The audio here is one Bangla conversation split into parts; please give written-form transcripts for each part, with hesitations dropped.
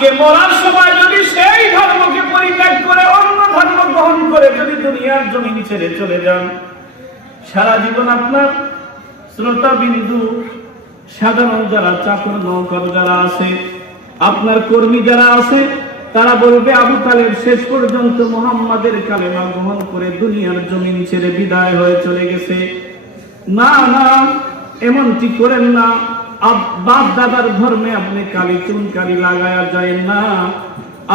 আজকে মরার সময় যদি সেই ধর্মকে পরিত্যাগ করে অন্য ধর্ম গ্রহণ করে যদি দুনিয়ার জমিন ছেড়ে চলে যান, সারা জীবন আপনার শ্রোতা বিন্দু সাধারণ যারা চাকর নৌকর যারা আছে, আপনার কর্মী যারা আছে, তারা বলবে আবু তালেব শেষ পর্যন্ত মুহাম্মাদের কালেমা গ্রহণ করে দুনিয়ার জমিন ছেড়ে বিদায় হয়ে চলে গেছে। না না, এমনটি করেন না। বাপ দাদার ধর্মে আপনি কালি চুনকালি লাগায়া যায় না।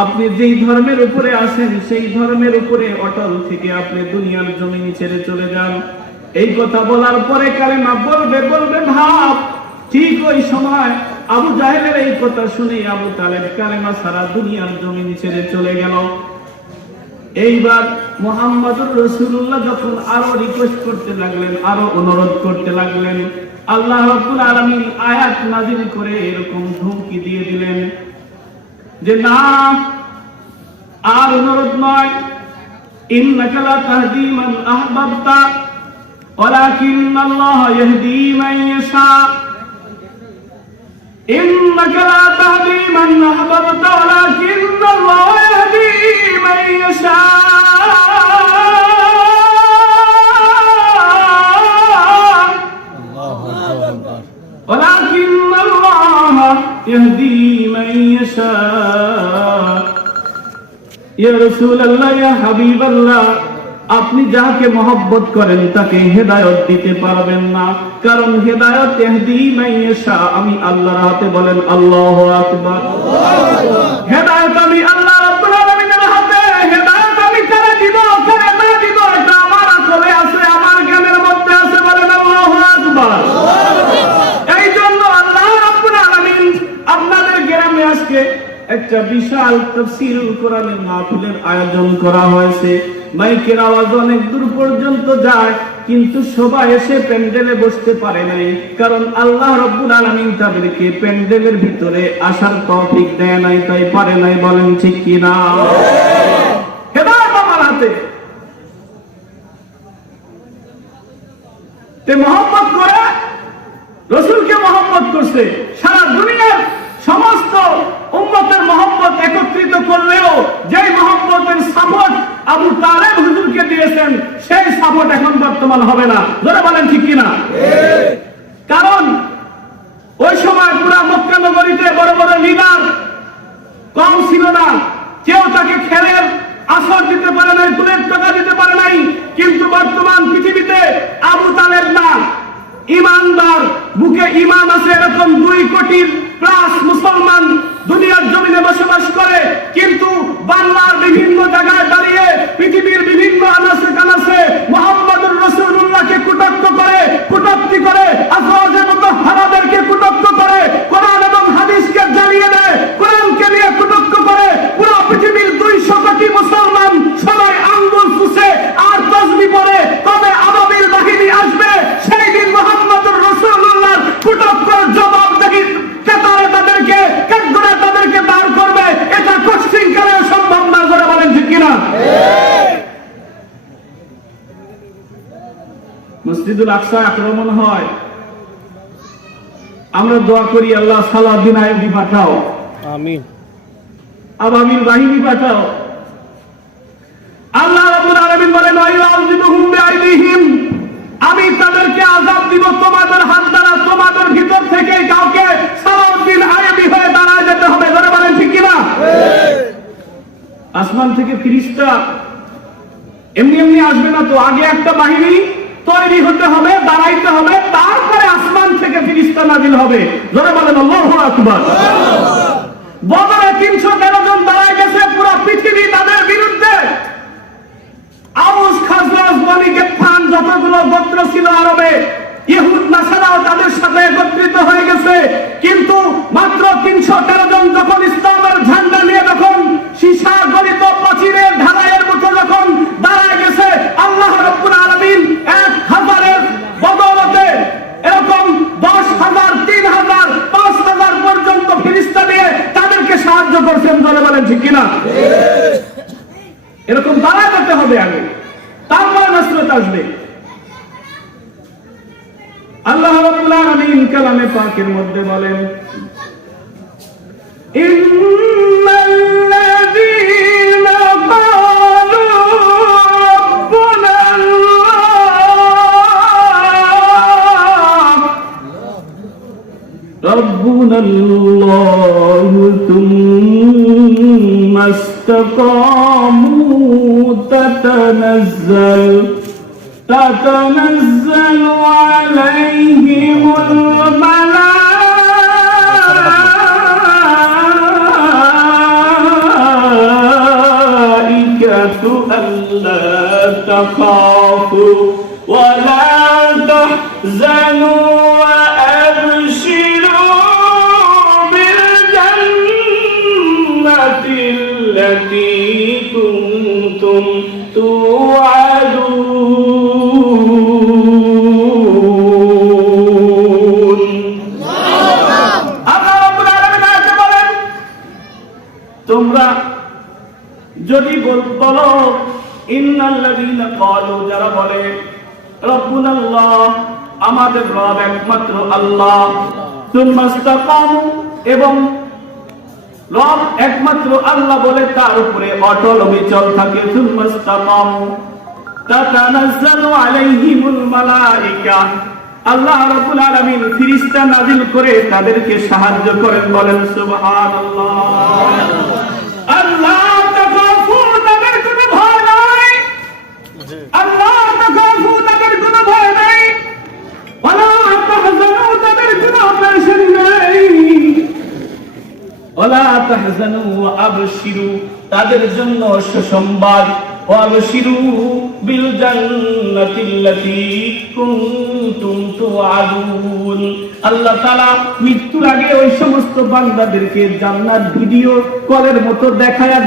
আপনি যেই ধর্মের উপরে আছেন সেই ধর্মের উপরে অটল থেকে আপনি দুনিয়ার জমিন ছেড়ে চলে যান। এই কথা বলার পরে কালেমা বলবে ভাব ঠিক ওই সময় আবু জাহেলের এই কথা শুনে আবু তালেব কালেমা সারা দুনিয়ার জমিন ছেড়ে চলে গেল। এইবার মুহাম্মদুর রাসূলুল্লাহ যখন আরো রিকোয়েস্ট করতে লাগলেন, আরো অনুরোধ করতে লাগলেন, আল্লাহ রাব্বুল আলামিন আয়াত নাযিল করে এরকম ধমকি দিয়ে দিলেন যে না, আর অনুরোধ নয়। ইন্নাকা লা তাহদি মান আহবাবতা ওয়ালাকিন্নাল্লাহ ইয়াহদি মান ইয়াশা। إنك لا تهدي من أحببت ولكن الله يهدي من يشاء ولكن الله يهدي من يشاء يا رسول الله يا حبيب الله, আপনি যাকে মহব্বত করেন তাকে হেদায়েত দিতে পারবেন না, কারণ হেদায়েত ইহদি মাইয়াশা আমি আল্লাহর হাতে। বলেন আল্লাহু আকবার। হেদায়েত আমি আল্লাহ রাব্বুল আলামিনের হাতে। হেদায়েত আমি কারে দিব কারে না দিব এটা আমার হাতে আছে, আমার জ্ঞানের মধ্যে আছে। বলেন আল্লাহু আকবার। এই জন্য আল্লাহ রাব্বুল আলামিন আপনাদের গ্রামে আজকে একটা বিশাল তাফসীরুল কোরআনের মাহফিলের আয়োজন করা হয়েছে। মাইকের আওয়াজ অনেক দূর পর্যন্ত যায়, কিন্তু সবাই এসে প্যান্ডেলে বসতে পারে নাই, কারণ আল্লাহ রাব্বুল আলামিন তাদেরকে প্যান্ডেলের ভিতরে আসার তৌফিক দেয় নাই, তাই পারে নাই। বলেন ঠিক কি না? হেদায়েত আমার হাতে। তে মহব্বত করে রাসূলকে মহব্বত করছে, সারা দুনিয়ার সমস্ত উম্মতের মহব্বত একত্রিত করলেও যেই মহব্বতের সাপোর্ট আবু তালেব হুজুরকে দিয়েছেন সেই সাপোর্ট এখন বর্তমান হবে না। ধরে বলেন ঠিক কিনা? কারণ ওই সময় পুরা মক্কা নগরীতে বড় বড় লিডার কম ছিল না, কেউ তাকে খেলের আসর দিতে পারে নাই, দুলের টাকা দিতে পারে নাই। কিন্তু বর্তমান পৃথিবীতে আবু তালেব না, ইমানদার বুকে ইমান আছে এরকম 2 কোটির প্লাস মুসলমান দুনিয়ার জমিনে বসবাস করে, কিন্তু বাংলার বিভিন্ন জায়গায় দাঁড়িয়ে পৃথিবীর বিভিন্ন আনাচে কানাচে মুহাম্মদুর রাসূলুল্লাহকে কটাক্ষ করে, কটূক্তি করে, আজওয়াজে মুতাহহারাদেরকে কটাক্ষ করে, কোরআন এবং হাদিসকে জ্বালিয়ে দেয়, কোরআনকে নিয়ে কটাক্ষ করে। পুরো পৃথিবীর 200 কোটি মুসলমান সবাই আঙ্গুল ফুঁসে আর তাসবিহ পড়ে, তবে আবাবিল বাহিনী আসবে সেই দিন মুহাম্মদুর রাসূলুল্লাহর কটাক্ষের জবাব দেখি কেতারে তাদেরকে কাঠগড়ে তাদেরকে দাঁড় করবে। এটা কোশ্চিন করে সম্ভব না। করে বলেন ঠিক কিনা? মসজিদুল আকসা আক্রমণ হয়, আমরা দোয়া করি আল্লাহ সালাউদ্দিন আইয়ুবী পাঠাও, আমিন, আবাবিল বাহিনী পাঠাও। আল্লাহ রাব্বুল আলামিন বলেন ওয়াইউযিবুহুম বিআইদিহিম, আমি তাদেরকে আযাব দিব তোমাদের হাত দ্বারা। তোমাদের ভিতর থেকে কাউকে সালাউদ্দিন আইয়ুবী হয়ে দাঁড়ায় যেতে হবে। ধরে বলেন ঠিক কিনা? আসমান থেকে ফেরেশতা এমনি এমনি আসবে না তো, আগে একটা বাহিনী তৈরি হতে হবে, দাঁড়াইতে হবে, তারপরে আসমান থেকে ফেরেশতা নাজিল হবে। ধরে বলেন আল্লাহু আকবার। বদরে 313 জন দাঁড়ায় গেছে, পুরো পৃথিবী তাদের বিরুদ্ধে। আউস খাজরাজ বনি গিফতান যতগুলো গোত্র ছিল আরবে, ইহুদ নাসারাও তাদের সাথে একত্রিত হয়ে গেছে, কিন্তু মাত্র 313 জন যখন ইসলামের ঝান্ডা নিয়ে যখন সীসা গলিত প্রাচীরের ঢালাইয়ের মতো যখন দাঁড়ায় গেছে, আল্লাহ রাব্বুল আলামিন 1000-এর বদৌলতে এরকম 10,000, 3,000, 5,000 পর্যন্ত ফেরেশতা দিয়ে তাদেরকে সাহায্য করছেন। ধরে বলেন ঠিক কিনা? এরকম দাঁড়ায় যেতে হবে আগে, তারপরে নসরত আসবে। আল্লাহ রাব্বুল আলামিন কালামে পাকের মধ্যে বলেন ইন্নাল্লাযীনা ক্বালু রাব্বুনা ربنا الله ثم استقاموا تتنزل عليهم الملائكة ألا تخافوا ولا تحزنوا التي كنتم توعدون আল্লাহ রাব্বুল আলামিন আয়াতে বলেন তোমরা যদি বলো ইন্নাল্লাযীনা ক্বালু যারা বলে রাব্বুনাল্লাহ আমাদের রব একমাত্র আল্লাহ সুম্মা ইসতাকামু এবং রব একমাত্র আল্লাহ বলে তার উপরে অটল অবিচল থাকে সুন্নাস্তাকামু তাতানাজ্জালু আলাইহিমুল মালাইকা আল্লাহ রাব্বুল আলামিন ফেরেশতা নাযিল করে তাদেরকে সাহায্য করেন বলেন সুবহানাল্লাহ আল্লাহ তাকাফু তাদের কোনো ভয় নাই আল্লাহ তাকাফু তাদের কোনো ভয় নাই ওয়ালা তাহজানু তাদের কোনো পেরেশানি নাই ওয়ালা তাহজানু ওয়া আবশিরু তাদের জন্য সুসংবাদ ওয়া আবশিরু বিল জান্নাতিল্লাতী কুনতুম তুআদুন আল্লাহ তাআলা মৃত্যুর আগে ওই সমস্ত বান্দাদেরকে জান্নাত ভিডিও কলের মতো দেখায়া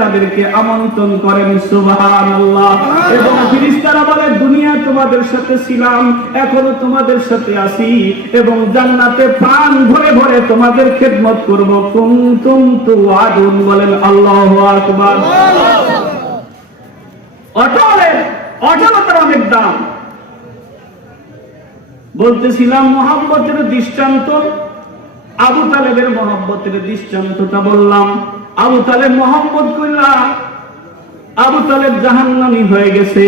তাদেরকে আমন্ত্রণ করেন সুবহানাল্লাহ এবং ফেরেশতারা বলে দুনিয়া তোমাদের সাথে ছিলাম এখনো তোমাদের সাথে আছি এবং জান্নাতে প্রাণ ভরে ভরে তোমাদের খেদমত করব কুনতুম তুআদুন বলেন আল্লাহু আকবার অটলতার অনেক দাম বলতেছিলাম মহব্বতের দৃষ্টান্ত আবু তালেবের মহব্বতের দৃষ্টান্তটা বললাম আবু তালেব মহব্বত কইরা আবু তালেব জাহান্নামী হয়ে গেছে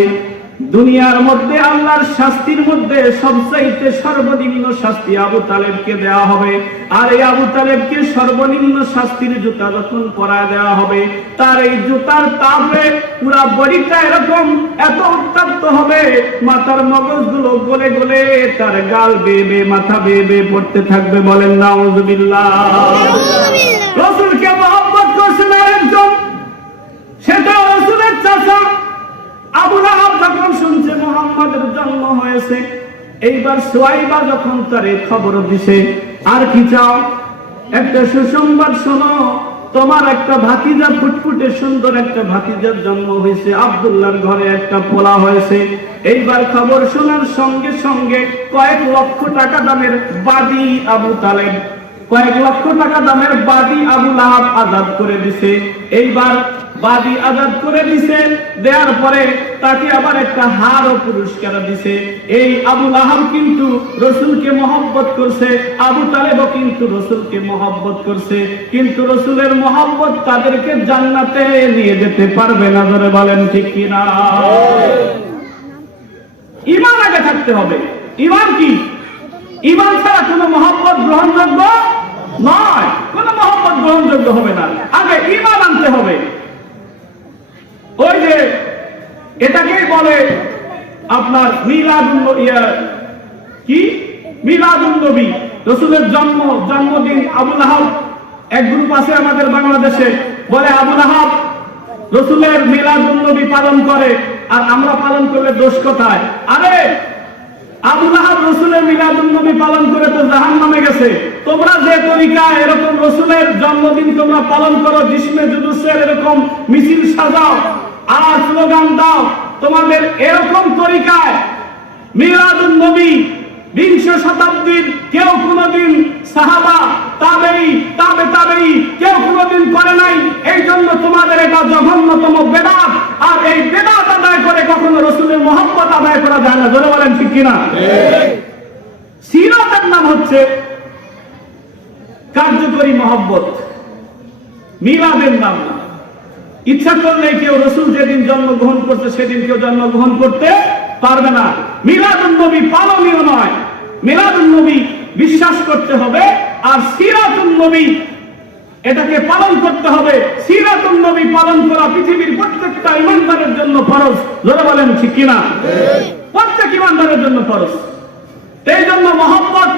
দুনিয়ার মধ্যে আল্লাহর শাস্তির মধ্যে সবচাইতে সর্বনিম্ন শাস্তি আবু তালেবকে দেওয়া হবে আর এই আবু তালেবকে সর্বনিম্ন শাস্তির জুতা যখন পরায় দেওয়া হবে তার এই জুতার তাপে পুরা বডিটা এরকম এত উত্তপ্ত হবে মাথার মগজগুলো গলে গলে তার গাল বেয়ে বেয়ে মাথা বেয়ে বেয়ে পড়তে থাকবে বলেন নাউযুবিল্লাহ রাসূলকে মহব্বত করছেন একজন সেটা রাসূলের চাচা আবু লাহাব যখন শুনছে মুহাম্মাদের জন্ম হয়েছে এইবার সুয়াইবা যখন তার খবর দিছে আর কি চাও একটা সুসংবাদ শোনো তোমার একটা ভাতিজা ফুটফুটে সুন্দর একটা ভাতিজার জন্ম হয়েছে আব্দুল্লাহর ঘরে একটা পোলা হয়েছে এইবার খবর শোনার সঙ্গে সঙ্গে কয়েক লক্ষ টাকা দামের বাদী আবু তালেব কয়েক লক্ষ টাকা দামের বাদী আবু লাহাব আজাদ করে দিছে এইবার বাদী আজাদ করে দিছে দেওয়ার পরে তাকে আবার একটা হারও পুরস্কার দিছে এই আবু লাহাব কিন্তু রাসূলকে মহব্বত করছে আবু তালেবও কিন্তু রাসূলকে মহব্বত করছে কিন্তু রাসূলের মহব্বত তাদেরকে জান্নাতে নিয়ে যেতে পারবে না ধরে বলেন ঠিক কি না ঈমান আগে থাকতে হবে ঈমান কি ঈমান ছাড়া কোনো মহব্বত গ্রহণযোগ্য নয় কোনো মহব্বত গ্রহণযোগ্য হবে না আগে ঈমান আনতে হবে ওই যে এটাকেই বলে আপনার মিলাদুন নবী রাসূলের জন্মদিন আবু লাহাব এক গ্রুপ আছে আমাদের বাংলাদেশে বলে আবু লাহাব রাসূলের মিলাদুন নবী পালন করে আর আমরা পালন করলে দোষ কোথায় আরে আবু লাহাব রাসূলের মিলাদুন নবী পালন করে তো জাহান্নামে গেছে তোমরা যে তরিকা এরকম রাসূলের জন্মদিন তোমরা পালন করো জিসমে জুলুসের এরকম মিছিল সাজাও আর স্লোগান দাও তোমাদের এরকম তরিকায় মিলাদুন নবী 20 শতাব্দীর কেউ কোনোদিন সাহাবা তাবেঈ কেউ কোনোদিন করে নাই এই জন্য তোমাদের এটা জঘন্যতম বেদাত আর এই বেদাত আদায় করে কখনো রাসূলের মহব্বত আদায় করা যায় না জোরে বলেন ঠিক কিনা সিরাতের নাম হচ্ছে কার্যকরী মহব্বত মিলাদের নাম না। ইচ্ছা করলে কেউ রাসূল যেদিন জন্মগ্রহণ করছে সেদিন কেউ জন্মগ্রহণ করতে পারবে না। মিলাদুন নবী পালনীয় নয়, মিলাদুন নবী বিশ্বাস করতে হবে। আর সিরাতুন নবী এটাকে পালন করতে হবে। সিরাতুন নবী পালন করা পৃথিবীর প্রত্যেকটা ইমানদারের জন্য ফরজ। যারা বলেন ঠিক কিনা? প্রত্যেক ইমানদারের জন্য ফরজ। এই জন্য মহব্বত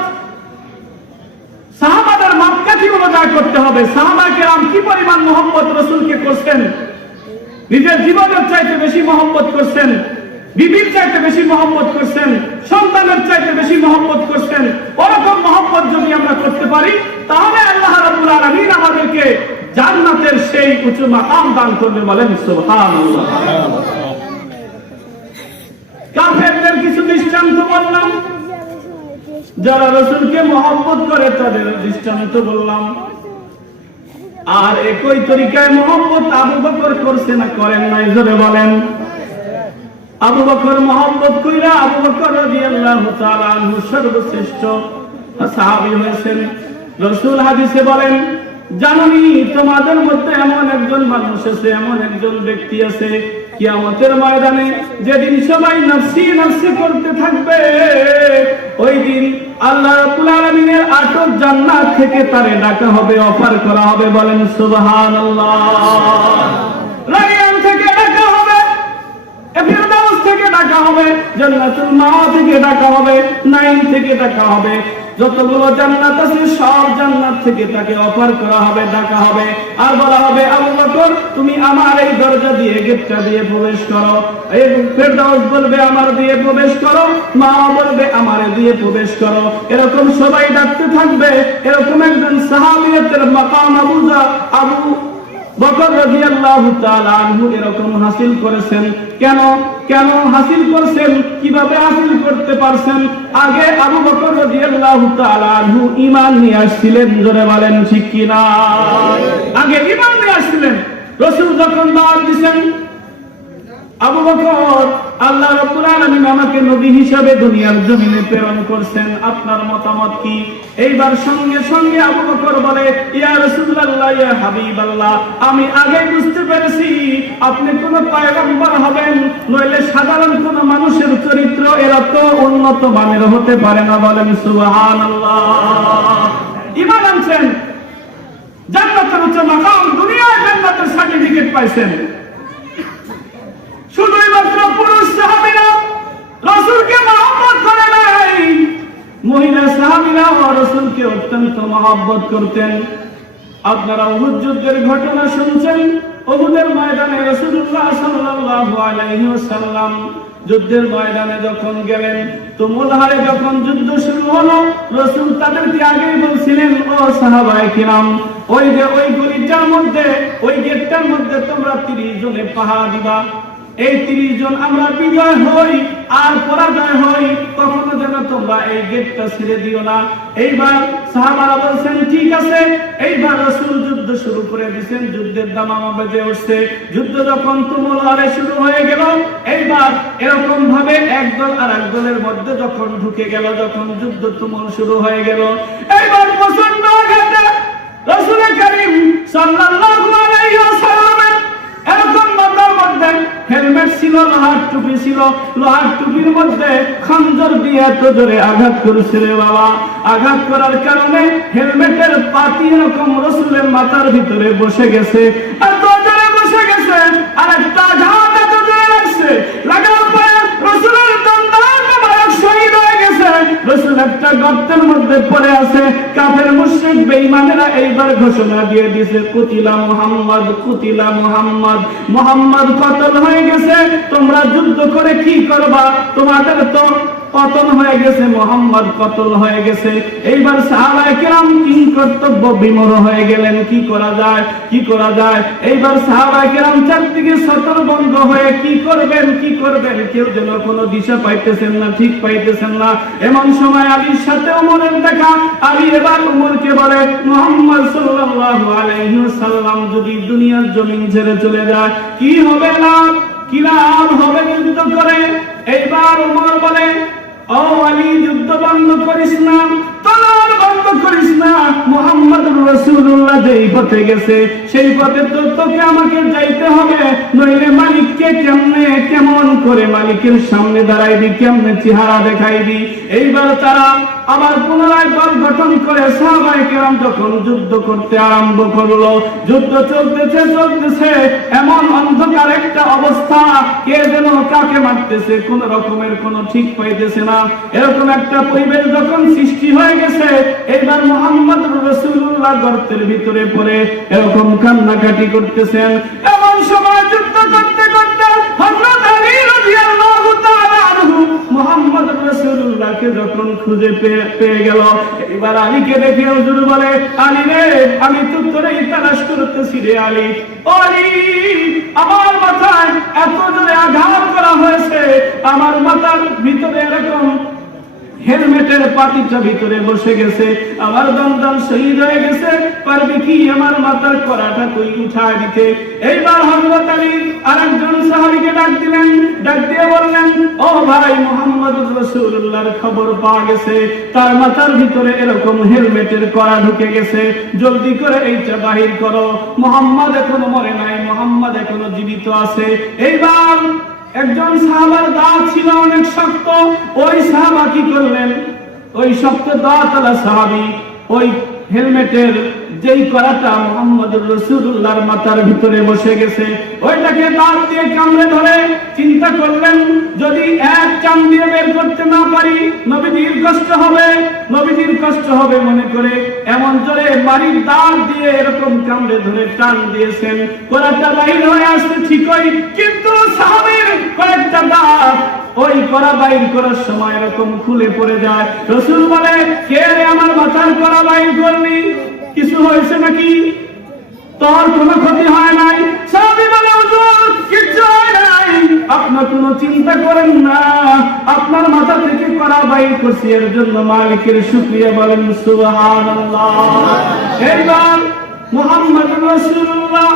সাহাবাদের মাপকাঠি অনুযায়ী করতে হবে। সাহাবায়ে কেরাম কি পরিমাণ মহব্বত রাসূলকে করছেন, নিজের জীবনের চাইতে বেশি মহব্বত করছেন, বিবির চাইতে বেশি মহব্বত করছেন, সন্তানের চাইতে বেশি মহব্বত করছেন। ওরকম মহব্বত যদি আমরা করতে পারি তাহলে আল্লাহ রাব্বুল আলামিন আমাদেরকে জান্নাতের সেই উঁচু মাকাম দান করবেন। বলেন সুবহানাল্লাহ। কাফেরদের কিছু দৃষ্টান্ত বললাম, যারা রাসূলকে মহব্বত করে তাদের দৃষ্টান্ত বললাম। আর একই তরিকায় মহব্বত আবু বকর করছে না করেন নাই? জোরে বলেন। আবু বকর মহব্বত কইরা আবু বকর রাদিয়াল্লাহু তাআলা আনহু সর্বশ্রেষ্ঠ সাহাবী হয়েছেন। রাসূল হাদিসে বলেন, জানোনি তোমাদের মধ্যে এমন একজন মানুষ আছে, এমন একজন ব্যক্তি আছে কিয়ামতের ময়দানে যেদিন সবাই নফসি নফসি করতে থাকবে, ওই দিন আল্লাহ রাব্বুল আলামিনের আটক জান্নাত থেকে তারে ডাকা হবে, অফার করা হবে। বলেন সুবহানাল্লাহ। রায়্যান থেকে ডাকা হবে, ফিরদাউস থেকে ডাকা হবে, জান্নাতুল মাওয়া থেকে ডাকা হবে, নাঈম থেকে ডাকা হবে। যতগুলো জান্নাত আছে সব জান্নাত থেকে তাকে অফার করা হবে, ডাকা হবে। আর বলা হবে, আবু বকর তুমি আমার এই দরজা দিয়ে, গেটটা দিয়ে প্রবেশ করো। এই ফিরদাউস বলবে আমার দিয়ে প্রবেশ করো, মাওয়া বলবে আমার দিয়ে প্রবেশ করো। এরকম সবাই ডাকতে থাকবে। এরকম একজন সাহাবিয়তের মাকাম আবু বকর রাদিয়াল্লাহু তাআলা আনহু এরকম হাসিল করেছেন। কেন কেন হাসিল করছেন, কিভাবে হাসিল করতে পারছেন? আগে আবু বকর রাদিয়াল্লাহু তাআলা আনহু ঈমান নিয়ে আসছিলেন। জোরে বলেন ঠিক কি না? আগে ঈমান নিয়ে আসছিলেন। রাসূল যখন দাওয়াত দিবেন, আবু বকর আল্লাহ রাব্বুল আলামিন আমাকে নবী হিসেবে দুনিয়ার জমিনে প্রেরণ করছেন, আপনার মতামত কি? এইবার সঙ্গে সঙ্গে আবু বকর বলে, ইয়া রাসূলুল্লাহ, ইয়া হাবিবাল্লাহ, আমি আগে বুঝতে পেরেছি আপনি কোন পয়গম্বর হবেন, নইলে সাধারণ কোন মানুষের চরিত্র এর তো উন্নত মানের হতে পারে না। বলেন সুবহানাল্লাহ। ঈমান আনছেন, জান্নাতের উচ্চ মাকাম, দুনিয়ায় জান্নাতের সার্টিফিকেট পাইছেন। শুধুই মাত্র পুরুষ সাহাবীরা রাসূলকে মহব্বত করে নাই, মহিলা সাহাবীরা রাসূলকে অত্যন্ত মহব্বত করতেন। আপনারা উহুদ যুদ্ধের ঘটনা শুনছেন। উহুদের ময়দানে রাসূলুল্লাহ সাল্লাল্লাহু আলাইহি ওয়াসাল্লাম যুদ্ধের ময়দানে যখন গেলেন, তুমুল হারে যখন যুদ্ধ শুরু হলো, রাসূল তাদেরকে আগেই বলছিলেন, ও সাহাবায়ে কিরাম, ওই যে ওই গলিটার মধ্যে, ওই গেটটার মধ্যে তোমরা 30 জনে পাহারা দিবা। এই 30 জন আমরা বিজয় হই আর পরাজয় হই, কখনো যেন তোমরা এই গেটটা ছেড়ে দিও না। এইবার সাহাবারা বলছেন ঠিক আছে। এইবার রাসূল যুদ্ধ শুরু করে দিয়েছেন। যুদ্ধের দামামা বেজে উঠছে। যুদ্ধ যখন তুমুল হারে শুরু হয়ে গেল, এইবার এরকম ভাবে একদল আর একদলের মধ্যে যখন ঢুকে গেল, যখন যুদ্ধ তুমুল শুরু হয়ে গেল, এইবার প্রচন্ড আঘাতে রাসূল করিম সাল্লাল্লাহু আলাইহি ওয়াসাল্লাম এরকম মাথার মধ্যে হেলমেট ছিল, লোহার টুপি ছিল, লোহার টুপির মধ্যে খঞ্জর দিয়ে এত জোরে আঘাত করেছে রে বাবা। আঘাত করার কারণে হেলমেটের পাতি এরকম রাসূলের মাথার ভিতরে বসে গেছে, এত জোরে বসে গেছে। আর একটা আঘাত এত জোরে লাগছে, লাগার পরে রাসূলের দন্দান মোবারক শহীদ হয়ে গেছে। রাসূল একটা গর্তের মধ্যে পড়ে আছে। কাফের মুশরিক বেঈমানেরা এইবার ঘোষণা দিয়ে দিয়েছে, কুতিলা মুহাম্মদ, কুতিলা মুহাম্মদ, মুহাম্মদ কতল হয়ে গেছে। তোমরা যুদ্ধ করে কি করবা? তোমাদের তো পতন হয়ে গেছে, মুহাম্মদ কতল হয়ে গেছে। এইবার সাহাবায়ে কেরাম কি কর্তব্য বিমূঢ় হয়ে গেলেন, কি করা যায়, কি করা যায়। এইবার সাহাবায়ে কেরাম চারদিকে ছত্রভঙ্গ হয়ে কি করবেন, কি করবেন, কেউ যেন কোনো দিশা পাইতেছেন না, ঠিক পাইতেছেন না। এমন সময় আলীর সাথে ওমরের দেখা। আলী এবার ওমরকে বলে, মুহাম্মদ সাল্লাল্লাহু আলাইহি ওয়াসাল্লাম যদি দুনিয়ার জমিন ছেড়ে চলে যায় কি হবে লাভ, কি লাভ হবে যুদ্ধ করে? এইবার ওমর বলে, ও আলী, যুদ্ধ বন্ধ করিস না, তলোয়ার বন্ধ করিস না, মুহাম্মদুর রাসূলুল্লাহ যেই পথে গেছে সেই পথে তো তোকে আমাকে যাইতে হবে, নইলে মালিককে কেমন করে মালিকের সামনে দাঁড়াইবি, কেমনে চেহারা দেখাইবি। এইবার তারা আবার পুনরায় দল গঠন করে সাহাবায়ে কেরাম যখন যুদ্ধ করতে আরম্ভ করলো, যুদ্ধ চলতেছে এমন অন্ধকার একটা অবস্থা, কে যেন কাকে মারতেছে কোন রকমের কোন ঠিক পাইতেছে না। এরকম একটা পরিবেশ যখন সৃষ্টি হয়ে গেছে, এইবার মুহাম্মদুর রাসূলুল্লাহ গর্তের ভিতরে পড়ে এরকম কান্নাকাটি করতেছেন। এমন সময় যুদ্ধ করতে করতে হযরত আলী রাদিয়াল্লাহু তাআলা আনহু মুহাম্মদুর রাসূলুল্লাহকে যখন খুঁজে পেয়ে গেল, এবার আলীকে দেখে হুজুর বলে, আলী রে, আমি তো তোরেই তালাশ করতেছি রে আলী। ও আলী, আমার মাথায় এত জোরে আঘাত করা হয়েছে, আমার মাথার ভিতরে এরকম হেলমেটের পাতিটা ভিতরে বসে গেছে, আমার দম শহীদ হয়ে গেছে, পারবি কি আমার মাথার করাটা তুই উঠায় দিতে? এইবার হযরত আলী আরেকজন সাহাবীকে ডাক দিলেন, ডাক দিয়ে বললেন, ও ভাই, মুহাম্মদুর রাসূলুল্লাহর খবর পাওয়া গেছে, তার মাথার ভিতরে এরকম হেলমেটের করা ঢুকে গেছে, জলদি করে এইটা বাহির করো। মুহাম্মদ এখনো মরে নাই, মুহাম্মদ এখনো জীবিত আছে। এইবার একজন সাহাবার দাঁত ছিল অনেক শক্ত, ওই সাহাবা কি করলেন, ওই শক্ত দাঁতওয়ালা সাহাবী ওই হেলমেটের যেই করাটা মুহাম্মদুর রাসূলুল্লাহর মাথার ভিতরে বসে গেছে, ওইটাকে দাঁত দিয়ে কামড়ে ধরে চিন্তা করলেন, যদি এক চাম দিয়ে বের করতে না পারি নবীজির কষ্ট হবে মনে করে এমন জোরে বাড়ির দাঁত দিয়ে এরকম কামড়ে ধরে টান দিয়েছেন। করাটা বাইর হয়ে আসছে ঠিকই, কিন্তু সাহাবীর কয়েকটা দাঁত ওই করা বাইর করার সময় এরকম খুলে পড়ে যায়। রাসূল বলে, কে রে আমার মাথার করা বাইর করলি? কিছু হয়েছে নাকি? তোর কোনো ক্ষতি হয় নাই? সাহাবী বলে, হুজুর কিচ্ছু হয় নাই, আপনার কোনো চিন্তা করেন না, আপনার মাথা থেকে করা বাইর করছি, এর জন্য মালিকের শুকরিয়া বলেন সুবহানাল্লাহ। এইবার মুহাম্মদুর রাসূলুল্লাহ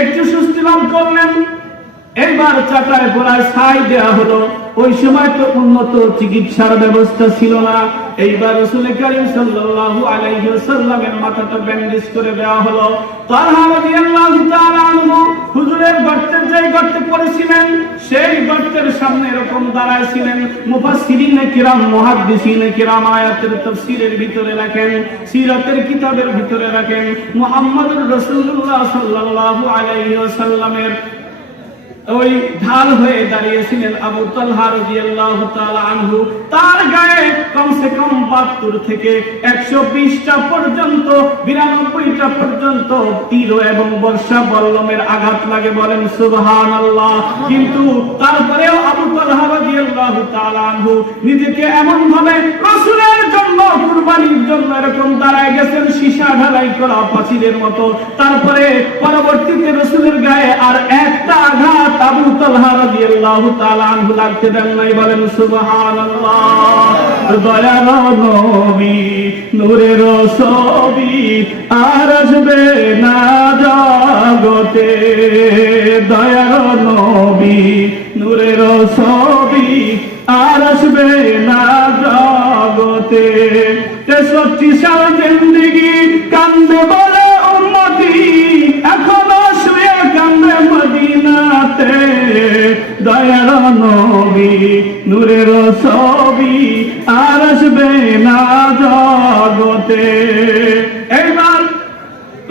একটু সুস্থি লাভ করলেন, এইবার চাটায় পড়ায় ছাই দেয়া হলো। ওই সময় তো উন্নত চিকিৎসার ব্যবস্থা ছিল না। এইবার রাসূল কারীম সাল্লাল্লাহু আলাইহি ওয়াসাল্লামের মাথাটা ব্যান্ডেজ করে দেওয়া হলো। তালহা রাদিয়াল্লাহু তাআলা আনহু হুজুরের গর্তে পড়েছিলেন, সেই গর্তের সামনে এরকম দাঁড়ায় ছিলেন। মুফাসসিরিনে কিরাম, মুহাদ্দিসিনে কিরাম আয়াতের তাফসীরের ভিতরে রাখেন, সিরাতের কিতাবের ভিতরে রাখেন, মুহাম্মদুর রাসূলুল্লাহ সাল্লাল্লাহু আলাইহি ওয়াসাল্লামের ওই ঢাল হয়ে দাঁড়িয়েছিলেন আবু তালহা রাদিয়াল্লাহু তাআলা আনহু। তার গায়ে কমসে কম 72 থেকে 120টা পর্যন্ত 92টা পর্যন্ত তীর এবং বর্ষা বল্লমের আঘাত লাগে, বলেন সুবহানাল্লাহ। কিন্তু তারপরেও আবু তালহা রাদিয়াল্লাহু তাআলা আনহু নিজেকে এমন ভাবে রাসূলের জন্য, কুরবানির জন্য এরকম দাঁড়ায় গেছেন সীসা ঢালাই করা পাঁচিলের মতো। তারপরে পরবর্তীতে রাসূলের গায়ে আর একটা আঘাত আবু তালহা রাদিয়াল্লাহু তাআলা আনহু লাগতে দেন নাই, বলেন সুবহানাল্লাহ। দয়ার নবী, নূরের ছবি আর আসবে না জগতে, দয়ার নবী, নূরের ছবি আর আসবে না জগতে। 63 সাল জিন্দেগি কান্দে বলে উম্মতি, এখনো শুয়ে কান্দে মদিনাতে, দয়ার নবী, নূরের ছবি আর আসবে না জগতে। এইবার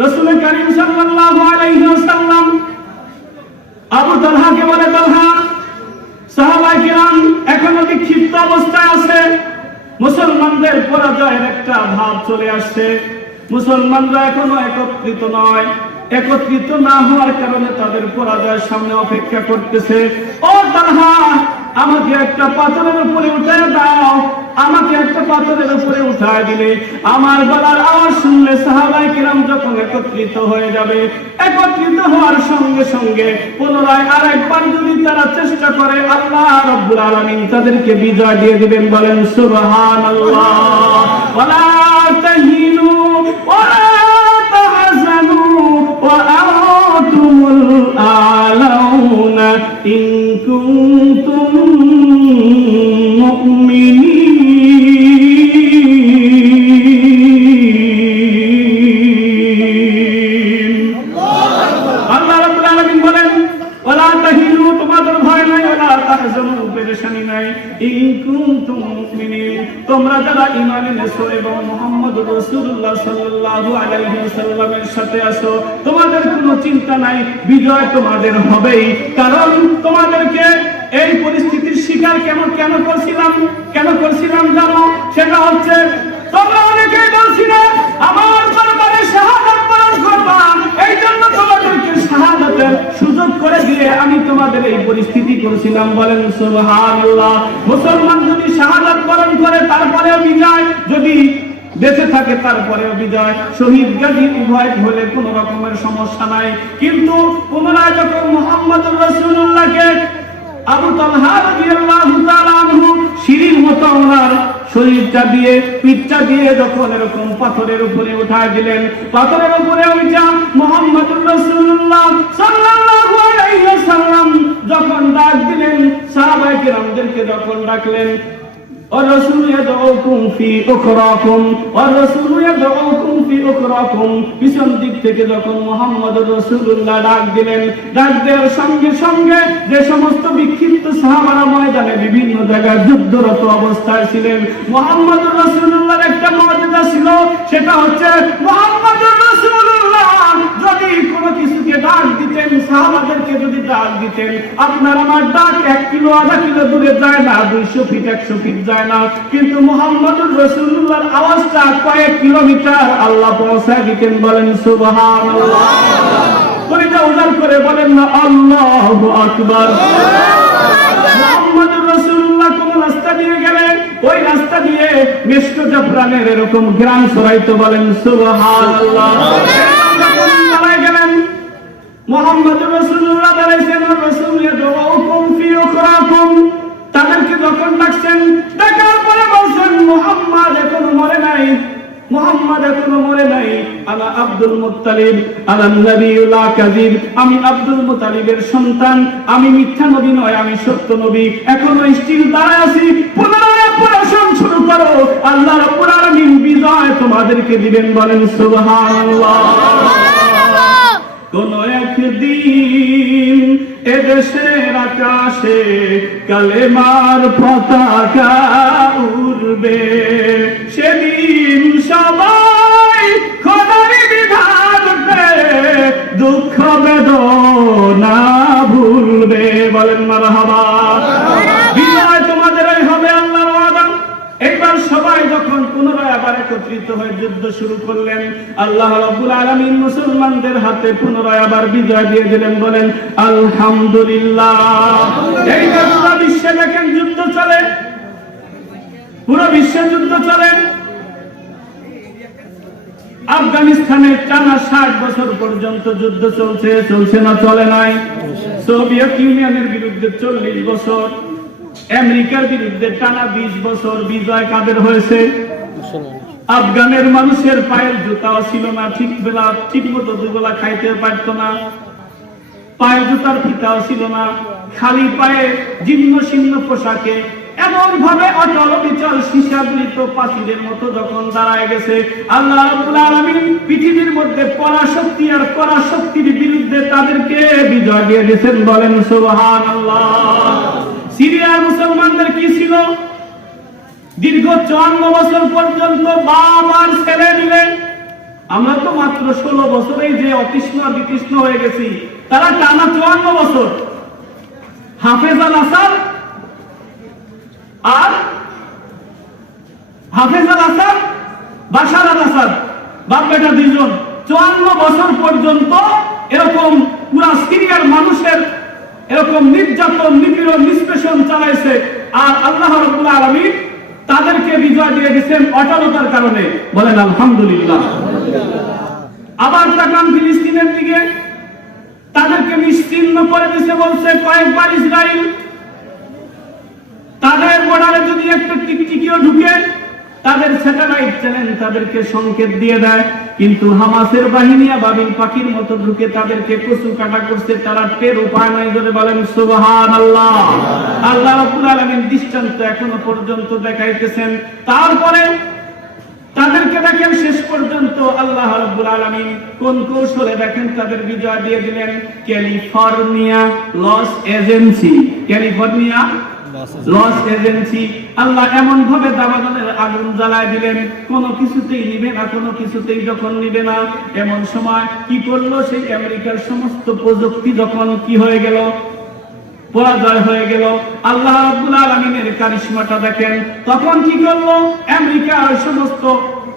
রাসূল কারীম সাল্লাল্লাহু আলাইহি ওয়াসাল্লাম আবু তালহাকে বলে, তালহা, সাহাবায়ে কিরাম এখনো বিক্ষিপ্ত অবস্থায় আছে, মুসলমানদের পরাজয়ের একটা ভাব চলে আসছে, মুসলমানরা এখনো একত্রিত নয়, একত্রিত না হওয়ার কারণে তাদের পরাজয়ের সামনে অপেক্ষা করতেছে। ও তালহা, আমাকে একটা পাথরের উপরে উঠায় দাও, আমাকে একটা পাথরের উপরে উঠায় দিলে আমার গলার আওয়াজ শুনলে সাহাবায়ে কিরাম যখন একত্রিত হয়ে যাবে, একত্রিত হওয়ার সঙ্গে সঙ্গে পুনরায় আরেকবার যদি তারা চেষ্টা করে, আল্লাহ রাব্বুল আলামিন তাদেরকে বিজয় দিয়ে দিবেন, বলেন সুবহানাল্লাহ। ওয়ালা তাহিনু ওয়ালা তাহজানু ওয়া আনতুমুল আলাউনা ইন কুনতুম মুমিনিন। পেরেশানি নাই। ইন কুনতুম মুমিনিন, তোমরা যারা ঈমান এনেছো এবং মুহাম্মদুর রাসূলুল্লাহ সাল্লাল্লাহু আলাইহি ওয়াসাল্লামের সাথে আছো, তোমাদের কোনো চিন্তা নাই, বিজয় তোমাদের হবেই। কারণ তোমাদেরকে এই পরিস্থিতির শিকার কেন করছিলাম জানো? সেটা হচ্ছে তোমরা অনেকেই বলছিলে আমার দরবারে শাহাদাত বরণ করবা, এই জন্য তোমাদেরকে শাহাদাতের সুযোগ করে দিয়ে আমি তোমাদের এই পরিস্থিতি করেছিলাম। বলেন সুবহানাল্লাহ। মুসলমান যদি শাহাদাত বরণ করে তারপরেও বিজয়, যদি বেঁচে থাকে তারপরেও বিজয়, শহীদ গাজী উভয় হলে কোনো রকমের সমস্যা নাই। কিন্তু পুনরায় যখন মুহাম্মদুর রাসূলুল্লাহকে আবু তালহা রাদিয়াল্লাহু তাআলা আনহু সিঁড়ির মতো ওনার শরীরটা দিয়ে পিঠটা দিয়ে যখন এরকম পাথরের উপরে উঠায় দিলেন, পাথরের উপরে উঠা মুহাম্মদুর রাসূলুল্লাহ সাল্লাল্লাহু আলাইহি ওয়াসাল্লাম যখন ডাক দিলেন, সাহাবায়ে কেরামদেরকে যখন ডাকলেন, الرسول يدعوكم في أخراكم والرسول يدعوكم في أخراكم, পিছন দিক থেকে যখন মুহাম্মদুর রাসূলুল্লাহ ডাক দিলেন, ডাক দেওয়ার সঙ্গে সঙ্গে যে সমস্ত বিক্ষিপ্ত সাহাবারা ময়দানে বিভিন্ন জায়গায় যুদ্ধরত অবস্থায় ছিলেন, মুহাম্মদুর রাসূলুল্লাহর একটা মর্যাদা ছিল, সেটা হচ্ছে মুহাম্মদুর রাসূলুল্লাহ যদি কোনো কিছুকে ডাক দিতেন, সাহাবাদেরকে যদি ডাক দিতেন, আপনার আমার ডাক 1 কিলো আধা কিলো দূরে যায় না, 200 ফিট 100 ফিট যায় না, কিন্তু মুহাম্মদুর রাসূলুল্লাহর আওয়াজটা কয়েক কিলোমিটার আল্লাহ পৌঁছায় দিতেন। বলেন সুবহানাল্লাহ। পরিটা উজাড় করে বলেন না আল্লাহু আকবার। মুহাম্মদুর রাসূলুল্লাহ কোন রাস্তা দিয়ে গেলেন, ওই রাস্তা দিয়ে মিষ্ট জাফরানের এরকম গ্রাম ছড়াইতো। বলেন সুবহানাল্লাহ। গেলেন মুহাম্মদুর রাসূলুল্লাহ দাঁড়াইছেন, রাসূল ইয়াদউকুম ফি উখরাকুম, তাদেরকে যখন ডাকছেন, ডাকার পরে বলছেন মুহাম্মদ এখনো মরে নাই, মুহাম্মদ এখনো মরে নাই। আনা আব্দুল মুত্তালিব আনা নবিয়্যুল লা কাযিব, আমি আব্দুল মুত্তালিবের সন্তান, আমি মিথ্যা নবী নয়, আমি সত্য নবী, এখনো স্টিল দাঁড়ায় আছি। পুনরায় অপারেশন শুরু করো, আল্লাহ রাব্বুল আলামিন বিজয় তোমাদেরকে দিবেন। বলেন সুবহানাল্লাহ। কোন একদিন এদেশের আকাশে কালেমার পতাকা উড়বে, সেদিন সবাই খোদার বিধানকে দুঃখ বেদনা ভুলবে। বলেন মারহাবা। বিজয় তোমাদেরই হবে, আল্লাহর ওয়াদা। এইবার সবাই যখন পুনরায় আবার একত্রিত হয়ে যুদ্ধ শুরু করলেন, আল্লাহ রাব্বুল আলামিন মুসলমানদের হাতে পুনরায় আবার বিজয় দিয়ে দিলেন। বলেন আলহামদুলিল্লাহ। এই পুরো বিশ্বে দেখেন যুদ্ধ চলে, পুরো বিশ্বে যুদ্ধ চলে। আফগানিস্তানে টানা 60 বছর পর্যন্ত যুদ্ধ চলছে না চলে নাই? সোভিয়েত ইউনিয়নের বিরুদ্ধে 40 বছর, আমেরিকার বিরুদ্ধে টানা 20 বছর। বিজয় কাদের হয়েছে? আফগানের মানুষের পায়ের জুতাও ছিল না, ঠিক মতো দুবেলা খাইতে পারত না, পায়ের জুতার ফিতাও ছিল না, খালি পায়ে জীর্ণ শীর্ণ পোশাকে এমন ভাবে অটল বিচল সীসাবৃত পাথরের মতো যখন দাঁড়ায় গেছে, আল্লাহ রাব্বুল আলামিন পৃথিবীর মধ্যে পরাশক্তি আর পরাশক্তির বিরুদ্ধে তাদেরকে বিজয় দিয়ে দিয়েছেন। বলেন সুবহানাল্লাহ। সিরিয়ার মুসলমানদের কি ছিল? দীর্ঘ 54 বছর পর্যন্ত বাপ আর ছেলে মিলে, আমরা তো মাত্র 16 বছরেই যে অতৃষ্ণ বিতৃষ্ণ হয়ে গেছি, তারা টানা 54 বছর। হাফেজ আল আসাদ আর বাশার আল আসাদ, বাপ বেটা দুইজন 54 বছর পর্যন্ত এরকম পুরা সিরিয়ার মানুষের এরকম নির্যাতন, নিপীড়ন, নিষ্পেষণ চালাইছে। আর আল্লাহ রাব্বুল আলামিন তাদেরকে বিজয় দিয়ে দিয়েছেন অটলতার কারণে। বলেন আলহামদুলিল্লাহ। আবার তাকান ফিলিস্তিনের দিকে, তাদেরকে নিশ্চিহ্ন করে দিয়েছে বলছে কয়েকবার ইসরায়েল। তাদের বর্ডারে যদি একটা টিকটিকিও ঢুকে, তাদের স্যাটেলাইট চ্যানেল তাদেরকে সংকেত দিয়ে দেয়, কিন্তু হামাসের বাহিনী আবাবিল পাখির মতো ঢুকে তাদেরকে কচু কাটা করছে, তারা টের উপায় নাই। ধরে বলেন সুবহানাল্লাহ। আল্লাহ রাব্বুল আলামিন দৃষ্টান্ত এখনো পর্যন্ত দেখাইতেছেন। তারপরে তাদেরকে দেখেন শেষ পর্যন্ত আল্লাহ রাব্বুল আলামিন কোন কৌশলে দেখেন তাদের বিজয় দিয়ে দিলেন। California Los Angeles, California Los Angeles. আল্লাহ এমন ভাবে দাবানলের আগুন জ্বালায় দিলেন, কোনো কিছুতেই নিবে না, কোনো কিছুতেই যখন নিবে না, এমন সময় কি করলো, সেই আমেরিকার সমস্ত প্রযুক্তি যখন কি হয়ে গেল, পরাজয় হয়ে গেল। আল্লাহ রাব্বুল আলামিনের কারিশমাটা দেখেন। তখন কি করলো, আমেরিকার সমস্ত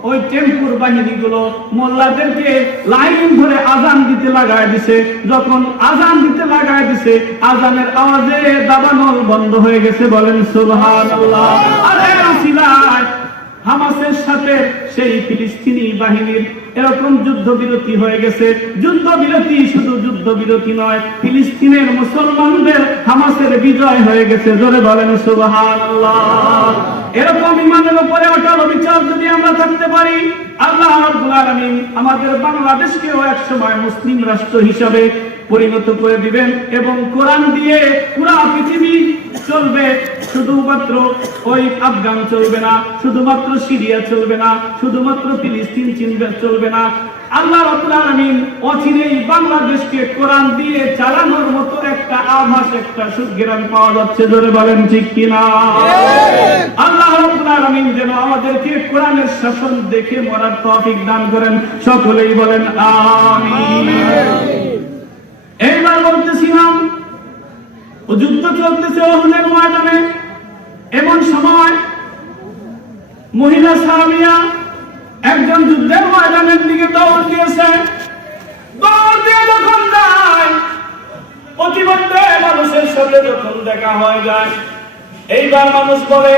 ওই টেম্পুর বাহিনীগুলো মোল্লাদেরকে লাইন ধরে আজান দিতে লাগায় দিছে। যখন আজান দিতে লাগায় দিছে, আজানের আওয়াজে দাবানল বন্ধ হয়ে গেছে। বলেন সুবহানাল্লাহ। আর এর উসিলায় হামাসের সাথে সেই ফিলিস্তিনি বাহিনীর এরকম যুদ্ধবিরতি হয়ে গেছে। যুদ্ধবিরতি শুধু যুদ্ধবিরতি নয়, ফিলিস্তিনের মুসলমানদের হামাসের বিজয় হয়ে গেছে। জোরে বলেন সুবহানাল্লাহ। এরকম ইমানের উপরে অটল অবিচল যদি আমরা থাকতে পারি, আল্লাহ রাব্বুল আলামিন আমাদের বাংলাদেশকেও একসময় মুসলিম রাষ্ট্র হিসাবে পরিণত করে দিবেন এবং কোরআন দিয়ে পুরা পৃথিবী চলবে। শুধুমাত্র ওই আফগান চলবে না, শুধুমাত্র সিরিয়া চলবে না, শুধুমাত্র ফিলিস্তিন চলবে না। আল্লাহ রাব্বুল আলামিন অচিরেই বাংলাদেশকে কোরআন দিয়ে চালানোর মতো একটা আভাস, একটা সুজ্ঞান পাওয়া যাচ্ছে। জোরে বলেন ঠিক কিনা? আল্লাহ রাব্বুল আলামিন যেন আমাদেরকে কোরআনের শাসন দেখে মরার তৌফিক দান করেন। সকলেই বলেন আমিন। এইবার বলতেছিলাম, যুদ্ধ চলতেছে ওহুদের ময়দানে। এমন সময় মহিলা সাহাবিয়া একজন যুদ্ধের ময়দানের দিকে দৌড় দিয়েছে। দৌড় দিয়ে যখন যায়, প্রতিমধ্যে মানুষের সাথে যখন দেখা হয়ে যায়, এইবার মানুষ বলে,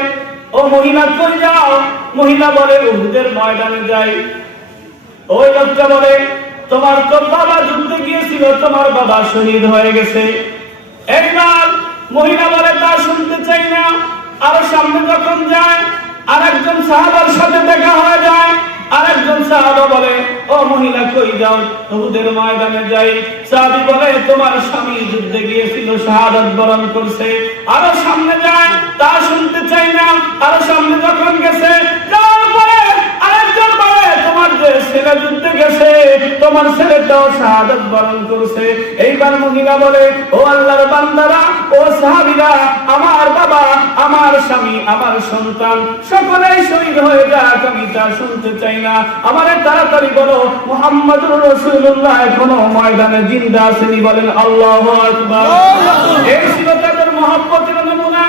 ও মহিলা কই যাও? মহিলা বলে, ওহুদের ময়দানে যাই। ওই লোকটা বলে, তোমার তো বাবা যুদ্ধে গিয়েছিল, তোমার বাবা শহীদ হয়ে গেছে। এইবার মহিলা বলে, তা শুনতে চাই না। আরো সামনে যখন যায়, আর একজন সাহাবার সাথে দেখা হয়ে যায়। আর একজন সাহাবা বলে, ও মহিলা কই যাও? উহুদের ময়দানে যাই। সাহাবী বলে, তোমার স্বামী যুদ্ধে গিয়েছিল, শাহাদাত বরণ করছে। আরো সামনে যায়, তা শুনতে চাই না। আরো সামনে যখন গেছে, যাওয়ার পরে আরেকজন বলে, তোমার যে ছেলে যুদ্ধে গেছে, তোমার ছেলেটাও শাহাদাত বরণ করছে। এইবার মহিলা বলে, ও আল্লাহর বান্দারা, ও সাহাবীরা, আমার বাবা, আমার স্বামী, আমার সন্তান সকলেই শহীদ হয়ে যাক, আমি তা শুনতে চাই না। আমারে তাড়াতাড়ি বলো, মুহাম্মদুর রাসূলুল্লাহ এখনো ময়দানে জিন্দা আছেনি? বলেন আল্লাহু আকবার। এই ছিল তাদের মহব্বতের নমুনা।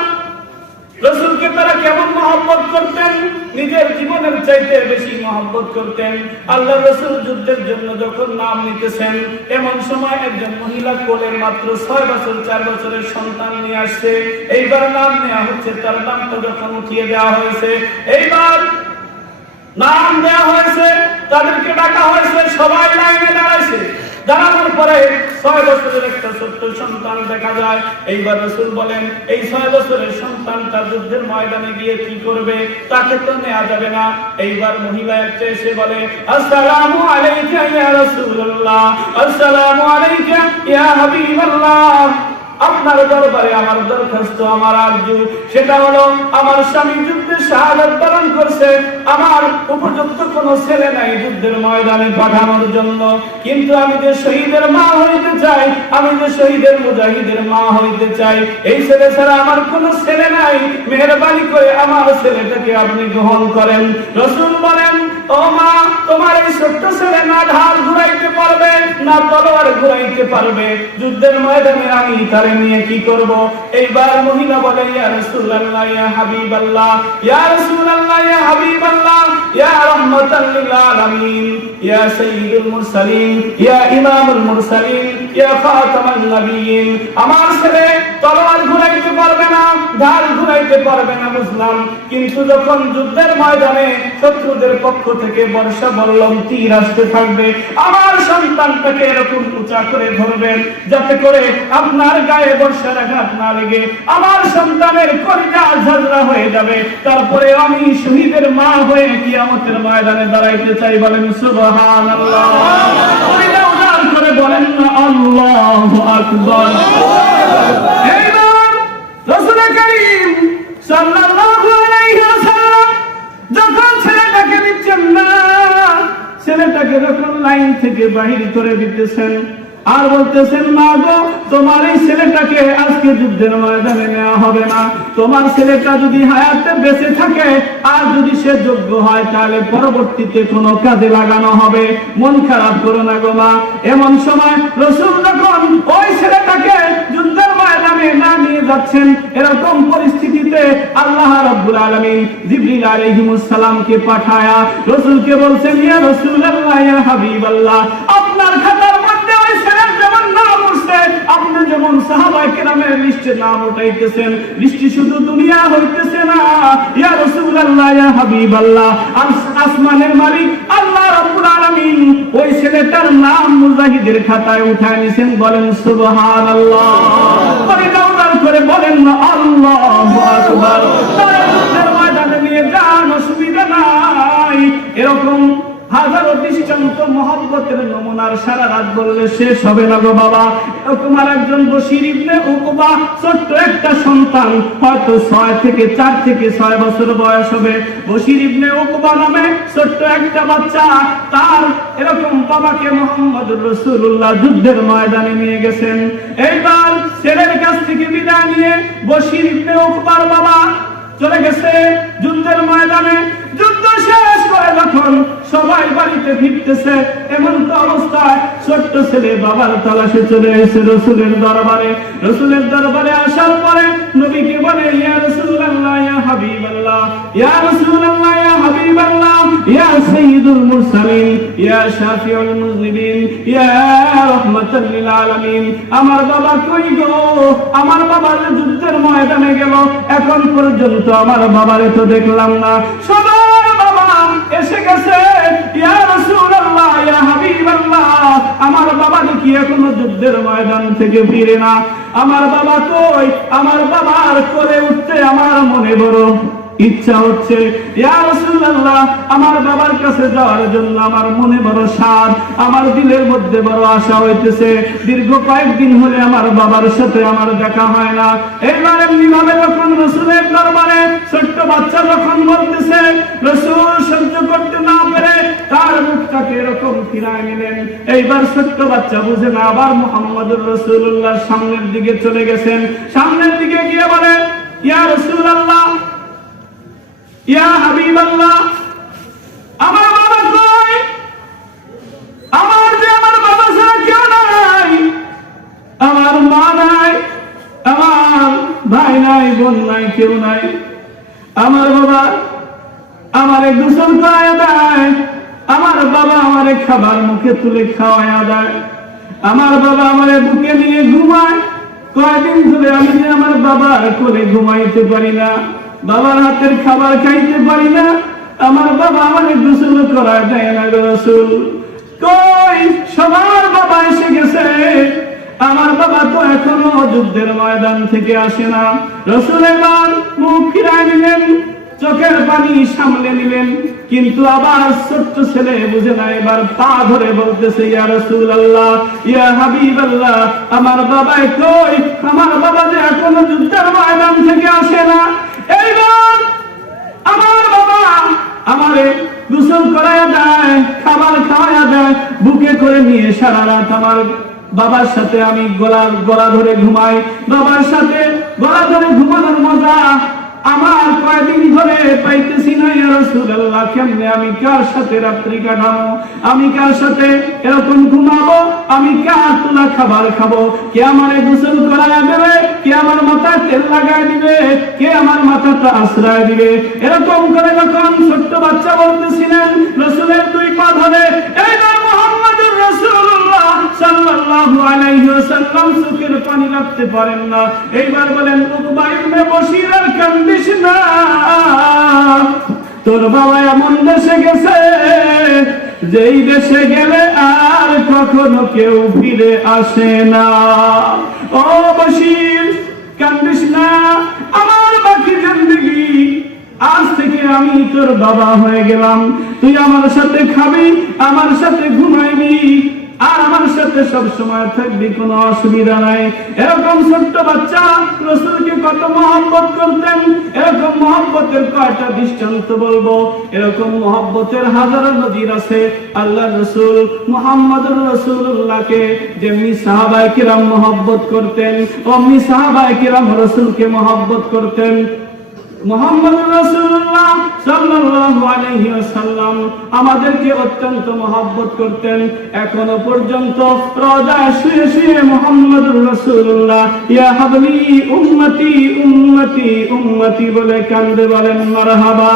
রাসূলকে তারা কেমন মহব্বত করতেন? নিজের জীবনের চাইতে বেশি মহব্বত করতেন। আল্লাহর রাসূল যুদ্ধের জন্য যখন নাম নিতেছেন, এমন সময় একজন মহিলা কোলে মাত্র 6 বছর 4 বছরের সন্তান নিয়ে আসছে। এইবার নাম নেওয়া হচ্ছে, তার নামটা যখন উঠিয়ে দেওয়া হয়েছে, এইবার নাম দেওয়া হয়েছে, তাদেরকে ডাকা হয়েছে, সবাই লাইনে দাঁড়াইছে। দাঁড়ানোর পরে 6 বছরের একটা ছোট্ট সন্তান দেখা যায়। এইবার রাসূল বলেন, এই 6 বছরের সন্তানটা যুদ্ধের ময়দানে গিয়ে কি করবে? তাকে তো নেওয়া যাবে না। এইবার মহিলা একটা এসে বলে, আসসালামু আলাইকা ইয়া রাসূলুল্লাহ, আসসালামু আলাইকা ইয়া হাবিবাল্লাহ। আপনার দরবারে আমার দরখাস্ত, আমার আরজু, সেটা হলো আমার স্বামী যুদ্ধে শাহাদাত বরণ করছে, আমার উপযুক্ত কোনো ছেলে নাই যুদ্ধের ময়দানে পাঠানোর জন্য, কিন্তু আমি যে শহীদের মা হইতে চাই, আমি যে শহীদের মুজাহিদের মা হইতে চাই, এই ছেলে ছাড়া আমার কোনো ছেলে নাই, মেহেরবানি করে আমার ছেলেটাকে আপনি গ্রহণ করেন। রাসূল বলেন, ও মা, তোমার এই ছোট্ট ছেলে না ঢাল ঘুরাইতে পারবে, না তলোয়ার ঘুরাইতে পারবে, যুদ্ধের ময়দানে আমি তার নিয়ে কি করব? এইবার মহিলা বলে, ইয়া রাসূলুল্লাহ, ইয়া হাবিবাল্লাহ, ইয়া রাসূলুল্লাহ, ইয়া হাবিবাল্লাহ, ইয়া রাহমাতাল লিল আলামিন, ইয়া সাইয়্যিদুল মুরসালিন, ইয়া ইমামুল মুরসালিন, ইয়া খাতামান নবিয়্যিন, আমার ছেলে তলোয়ার ঘুরাইতে পারবে না, ঢাল ঘুরাইতে পারবে না বুঝলাম, কিন্তু যখন যুদ্ধের ময়দানে শত্রুদের পক্ষ থেকে বর্ষা বল্লম তীর আসতে থাকবে, আমার সন্তানটাকে এরকম উঁচা করে ধরবেন, যাতে করে আপনার গায়ে বর্ষার আঘাত না লেগে আমার সন্তানের কলিজা ঝাঁঝরা হয়ে যাবে, তারপরে আমি শহীদের মা হয়ে কিয়ামতের ময়দানে দাঁড়াইতে চাই। বলেন সুবহানাল্লাহ। কলিজা উজাড় করে বলেন না আল্লাহু আকবার। এইবার রাসূল করিম সাল্লাল্লাহু আলাইহি ওয়াসাল্লাম যখন ছেলেটাকে নিচ্ছেন না, ছেলেটাকে যখন লাইন থেকে বাহির করে দিতেছেন, আর বলতেছেন, মা গো, তোমার এই ছেলেটাকে আজকে যুদ্ধের ময়দানে নেওয়া হবে না। তোমার ছেলেটা যদি হায়াতে বেঁচে থাকে আর যদি সে যোগ্য হয় তাহলে পরবর্তীতে কোনো কাজে লাগানো হবে। মন খারাপ করো না গো মা। এমন সময় রাসূল যখন ওই ছেলেটাকে যুদ্ধের ময়দানে না নিয়ে যাচ্ছেন, এরকম পরিস্থিতিতে আল্লাহ রাব্বুল আলামিন জিবরিল আলাইহিস সালামকে পাঠায়া রাসূলকে বলছেন, ইয়া রাসূলুল্লাহ, ইয়া হাবিবাল্লাহ, আপনার খাতার মধ্যে ওই ছেলের যেমন নাম উঠছে, আপনি যেমন সাহাবায়ে কেরামের লিস্টে নাম উঠাইতেছেন, লিস্টে শুধু দুনিয়া হইতেছে না। ইয়া রাসূলুল্লাহ, ইয়া হাবিবাল্লাহ, আসমানের মালিক আল্লাহ রাব্বুল আলামিন ওই ছেলেটার নাম মুজাহিদের খাতায় উঠায় নিয়েছেন। বলেন সুবহানাল্লাহ। পরিদাউদার করে বলেন না আল্লাহু আকবার। ময়দানে নিয়ে যান, অসুবিধা নাই। এরকম হাজারো দৃষ্টান্ত মহব্বতের নমুনার সারা রাত বললে শেষ হবে না গো বাবা। এরকম আরেকজন বশির ইবনে উকবা, ছোট্ট একটা সন্তান, হয়তো 4 থেকে 6 বছর বয়স হবে। বশির ইবনে উকবা নামে ছোট্ট একটা বাচ্চা, তার এরকম বাবাকে মুহাম্মদুর রাসূলুল্লাহ যুদ্ধের ময়দানে নিয়ে গেছেন। এইবার ছেলের কাছ থেকে বিদায় নিয়ে বশির ইবনে উকবার বাবা চলে গেছে যুদ্ধের ময়দানে। যুদ্ধ শেষ করে যখন সবাই বাড়িতে ফিরতেছে, এমন তো অবস্থায় ছোট্ট ছেলে বাবার তালাশে চলে এসে রাসূলের দরবারে। রাসূলের দরবারে আসার পরে নবীকে বলে, ইয়া রাসূলুল্লাহ, ইয়া হাবিবাল্লাহ, ইয়া রাসূলুল্লাহ, ইয়া হাবিবাল্লাহ, ইয়া সাইয়্যিদুল মুরসালিন, ইয়া শাফিউল মুযনিবিন, ইয়া রাহমাতাল লিল আলামিন, আমার বাবা কই গো? আমার বাবা যুদ্ধের ময়দানে গেল, এখন পর্যন্ত আমার বাবারে তো দেখলাম না। সবার বাবা এসে গেছে। ইয়া রাসূলুল্লাহ, ইয়া হাবিবাল্লাহ, আমার বাবা কি এখনো যুদ্ধের ময়দান থেকে ফিরে না? আমার বাবা কই? আমার বাবার করে উঠতে আমার মনে বড় ইচ্ছা হচ্ছে। ইয়া রাসূলুল্লাহ, আমার বাবার কাছে যাওয়ার জন্য আমার মনে বড় সাধ, আমার দিলের মধ্যে বড় আশা হইতেছে। দীর্ঘ কয়েকদিন হলে আমার বাবার সাথে আমার দেখা হয় না। এইবার এমনি ভাবে যখন রাসূলের দরবারে ছোট্ট বাচ্চা যখন বলতেছে, রাসূল সহ্য করতে না পেরে তার মুখটাকে এরকম ফিরায় নিলেন। এইবার ছোট্ট বাচ্চা বুঝে না, আবার মুহাম্মদুর রাসূলুল্লাহ সামনের দিকে চলে গেছেন। সামনের দিকে গিয়ে বলে, ইয়া রাসূলুল্লাহ, ইয়া হাবিবাল্লাহ, আমার বাবা কই? আমার বাবা ছাড়া কেউ নাই, আমার মা নাই, আমার ভাই নাই, বোন নাই, কেউ নাই। আমার বাবা আমারে গোসল করায় দেয়, আমার বাবা আমারে খাবার মুখে তুলে খাওয়ায় দেয়, আমার বাবা আমারে বুকে নিয়ে ঘুমায়। কয়দিন ধরে আমি যে আমার বাবার কোলে ঘুমাইতে পারি না, বাবার হাতের খাবার খাইতে পারি না, আমার বাবা আমাকে গোসল করায় দেয় না গো রাসূল। কই? সবার বাবা এসে গেছে, আমার বাবা তো এখনো যুদ্ধের ময়দান থেকে আসে না। রাসূল এবার মুখ ফিরায় নিলেন, চোখের পানি সামলে নিলেন, কিন্তু আবার ছোট্ট ছেলে বুঝে না, এবার পা ধরে বলতেছে, ইয়া রাসূলুল্লাহ, ইয়া হাবিবাল্লাহ, আমার বাবা কই? আমার বাবা যে এখনো যুদ্ধের ময়দান থেকে আসে না। এইবার আমার বাবা আমারে গোসল করায়া দেয়, খাবার খাওয়ায়া দেয়, বুকে করে নিয়ে সারা রাত আমার বাবার সাথে আমি গলা ধরে ঘুমাই। বাবার সাথে গলা ধরে ঘুমানোর মজা আমার কয়দিন ধরে পাইতেছি না। ইয়া রাসূলুল্লাহ, কেমনে আমি কার সাথে রাত্রি কাটাবো? আমি কার সাথে এরকম ঘুমাবো? আমি কার তোলা খাবার খাবো? কে আমারে গোসল করায়া দেবে? কে আমার মাথায় তেল লাগায় দিবে? কে আমার মাথাটা আশ্রয় দিবে? এরকম করে যখন ছোট্ট বাচ্চা বলতেছিলেন, রাসূলের 2 পা ধরে এইবার মুহাম্মদুর রাসূলুল্লাহ সাল্লাল্লাহু আলাইহি ওয়াসাল্লাম চোখের পানি রাখতে পারেন না। এইবার বলেন, উকবা ইবনে বশির, আর কান্দিস না, তোর বাবা এমন দেশে গেছে যেই দেশে গেলে আর কখনো কেউ ফিরে আসে না। ও বশির, কান্দিস না, আমার বাকি জিন্দেগি আজ থেকে আমি তোর বাবা হয়ে গেলাম। তুই আমার সাথে খাবি, আমার সাথে ঘুমাইবি, আর আমার সাথে সব সময় থাকবি, কোনো অসুবিধা নাই। এরকম ছোট্ট বাচ্চা রাসূলকে কত মহব্বত করতেন, এরকম মহব্বতের কয়টা দৃষ্টান্ত বলবো। এরকম মহব্বতের হাজারো নজির আছে। আল্লাহ রাসূল মুহাম্মদুর রাসূলুল্লাহকে যেমনি সাহাবায়ে কিরাম মহব্বত করতেন, অমনি সাহাবায়ে কিরাম রাসূলকে মহব্বত করতেন। মুহাম্মদুর রাসূলুল্লাহ সাল্লাল্লাহু আলাইহি ওয়াসাল্লাম আমাদেরকে অত্যন্ত মহব্বত করতেন। এখনো পর্যন্ত রওজায় শুয়ে শুয়ে মুহাম্মদুর রাসূলুল্লাহ ইয়া হাবলি উম্মতি উম্মতি উম্মতি বলে কান্দে, বলেন মারহাবা।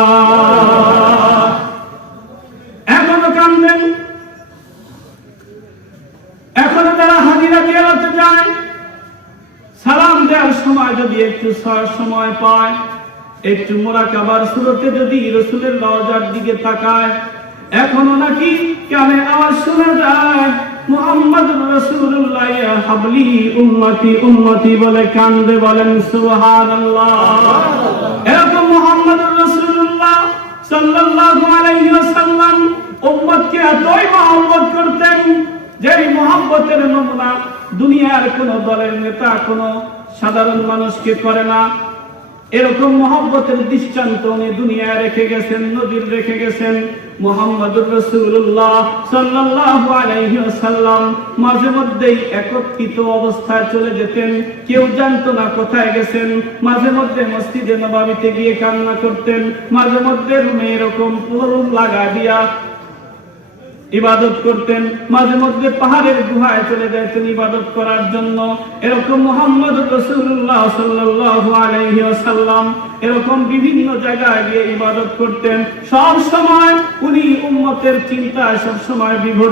এখনো কান্দেন। এখনো তারা হাজিরা জিয়ারতে যায়, সালাম দেওয়ার সময় যদি একটু সময় পায়, একটু মুরাকাবার সুরতে যদি রাসূলের রওজার দিকে তাকায়, এখনো নাকি কানে আওয়াজ শোনা যায় মুহাম্মদুর রাসূলুল্লাহ ইয়া হাবলি উম্মতি উম্মতি বলে কান্দে, বলেন সুবহানাল্লাহ। এরকম মুহাম্মদুর রাসূলুল্লাহ সাল্লাল্লাহু আলাইহি ওয়াসাল্লাম উম্মতকে এতই মহব্বত করতেন, যেই মহব্বতের নমুনা দুনিয়ার কোন দলের নেতা কোন সাধারণ মানুষকে করে না। এরকম মহব্বতের দৃষ্টান্ত উনি দুনিয়ায় রেখে গেছেন, নজির রেখে গেছেন। মুহাম্মদুর রাসূলুল্লাহ সাল্লাল্লাহু আলাইহি ওয়াসাল্লাম মাঝে মধ্যেই একত্রিত অবস্থায় চলে যেতেন, কেউ জানতো না কোথায় গেছেন। মাঝে মধ্যে মসজিদে নববীতে গিয়ে কান্না করতেন, মাঝে মধ্যে রুমে এরকম পুরুম লাগা দিয়া ইবাদত করতেন, মাঝে মধ্যে পাহাড়ের গুহায় চলে যেতেন ইবাদত করার জন্য। এরকম মুহাম্মদুর রাসূলুল্লাহ সাল্লাল্লাহু আলাইহি ওয়াসাল্লাম এরকম বিভিন্ন জায়গায় গিয়ে ইবাদত করতেন। সব সময় উনি উম্মতের চিন্তায় সব সময় বিভোর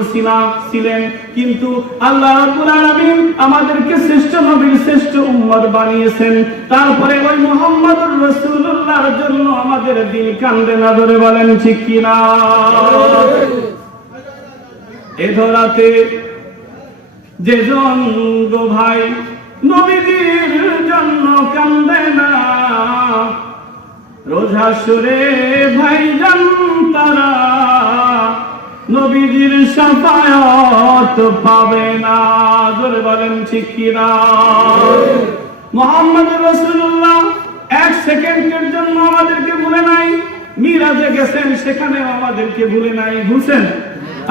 ছিলেন। কিন্তু আল্লাহ রাব্বুল আলামিন আমাদেরকে শ্রেষ্ঠ নবীর শ্রেষ্ঠ উম্মত বানিয়েছেন, তারপরে ওই মুহাম্মদুর রাসূলুল্লাহর জন্য আমাদের দিল কান্দে না, ধরে বলেন ঠিক কিনা? এ ধরাতে যেজন গো ভাই নবীজির জন্য কান্দে না, রোজ হাসরে ভাইজান তারা নবীজির শাফায়াত পাবে না, জোরে বলেন ঠিক কিনা? মুহাম্মদুর রাসূলুল্লাহ এক সেকেন্ডের জন্য আমাদেরকে ভুলে নাই। মিরাজে গেছেন, সেখানেও আমাদেরকে ভুলে নাই। ভুলছেন?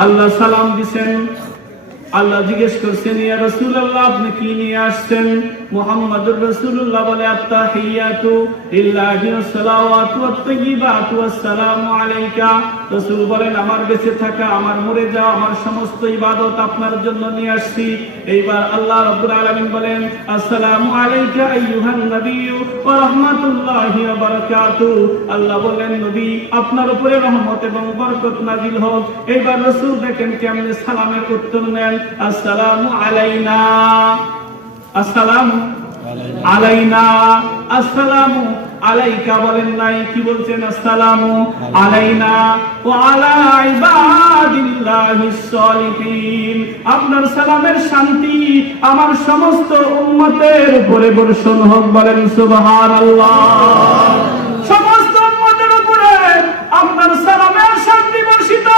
আল্লাহ সালাম দিছেন, আল্লাহ জিজ্ঞেস করছেন ইয়া রাসূলুল্লাহ আপনি কি নিয়ে আসছেন? মুহাম্মদুর রাসূলুল্লাহ বলে আত্তাহিয়াতু লিল্লাহি ওয়াস সালাওয়াতু ওয়াত তাইয়্যিবাতু আসসালামু আলাইকা। রাসূল বলেন আমার বেঁচে থাকা, আমার মরে যাওয়া, আমার সমস্ত ইবাদত আপনার জন্য নিয়ে আসছি। এইবার আল্লাহ রাব্বুল আলামিন বলেন আসসালামু আলাইকা আইয়ুহান নাবিয়্যু ওয়া রাহমাতুল্লাহি ওয়া বারাকাতুহু। আল্লাহ বলেন নবী আপনার উপরে রহমত এবং বরকত নাযিল হোক। এইবার রাসূল দেখেন কেমনে সালামের উত্তর নেন, আসসালামু আলাইনা, আসসালামু আলাইনা, আসসালামু আলাইকা বলেন নাই, কি বলছেন? আসসালামু আলাইনা ওয়া আলা ইবাদিল্লাহিস সালিহিন। আপনার সালামের শান্তি আমার সমস্ত উম্মতের উপরে বর্ষণ হোক, বলেন সুবহানাল্লাহ। সমস্ত উম্মতের উপরে আপনার সালামের শান্তি বর্ষিত।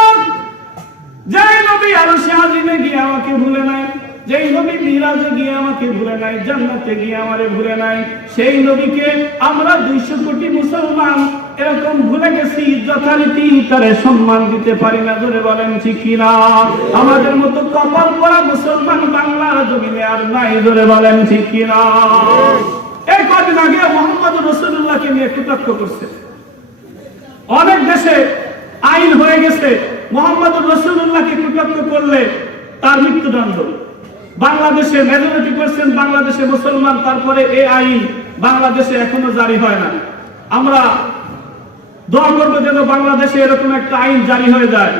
যেই নবী আরশে আজিমে গিয়ে আমাকে ভুলে নাই, যেই নবী মিরাজে গিয়ে আমাকে ভুলে নাই, জান্নাতে গিয়ে আমারে ভুলে নাই, সেই নবীকে আমরা 200 কোটি মুসলমান এরকম ভুলে গেছি, যথারীতি তারে সম্মান দিতে পারি না, ধরে বলেন ঠিক কিনা? আমাদের মতো কপাল পরা মুসলমান বাংলার জমিনে আর নাই, ধরে বলেন ঠিক কিনা? এই কদিন আগে মুহাম্মদুর রাসূলুল্লাহকে নিয়ে কটাক্ষ করছে। অনেক দেশে আইন হয়ে গেছে মুহাম্মদুর রাসূলুল্লাহকে কটাক্ষ করলে তার মৃত্যুদণ্ড। বাংলাদেশে মেজরিটি পার্সেন্ট বাংলাদেশে মুসলমান, তারপরে এই আইন বাংলাদেশে এখনো জারি হয় না। আমরা দোয়া করবো যেন বাংলাদেশে এরকম একটা আইন জারি হয়ে যায়,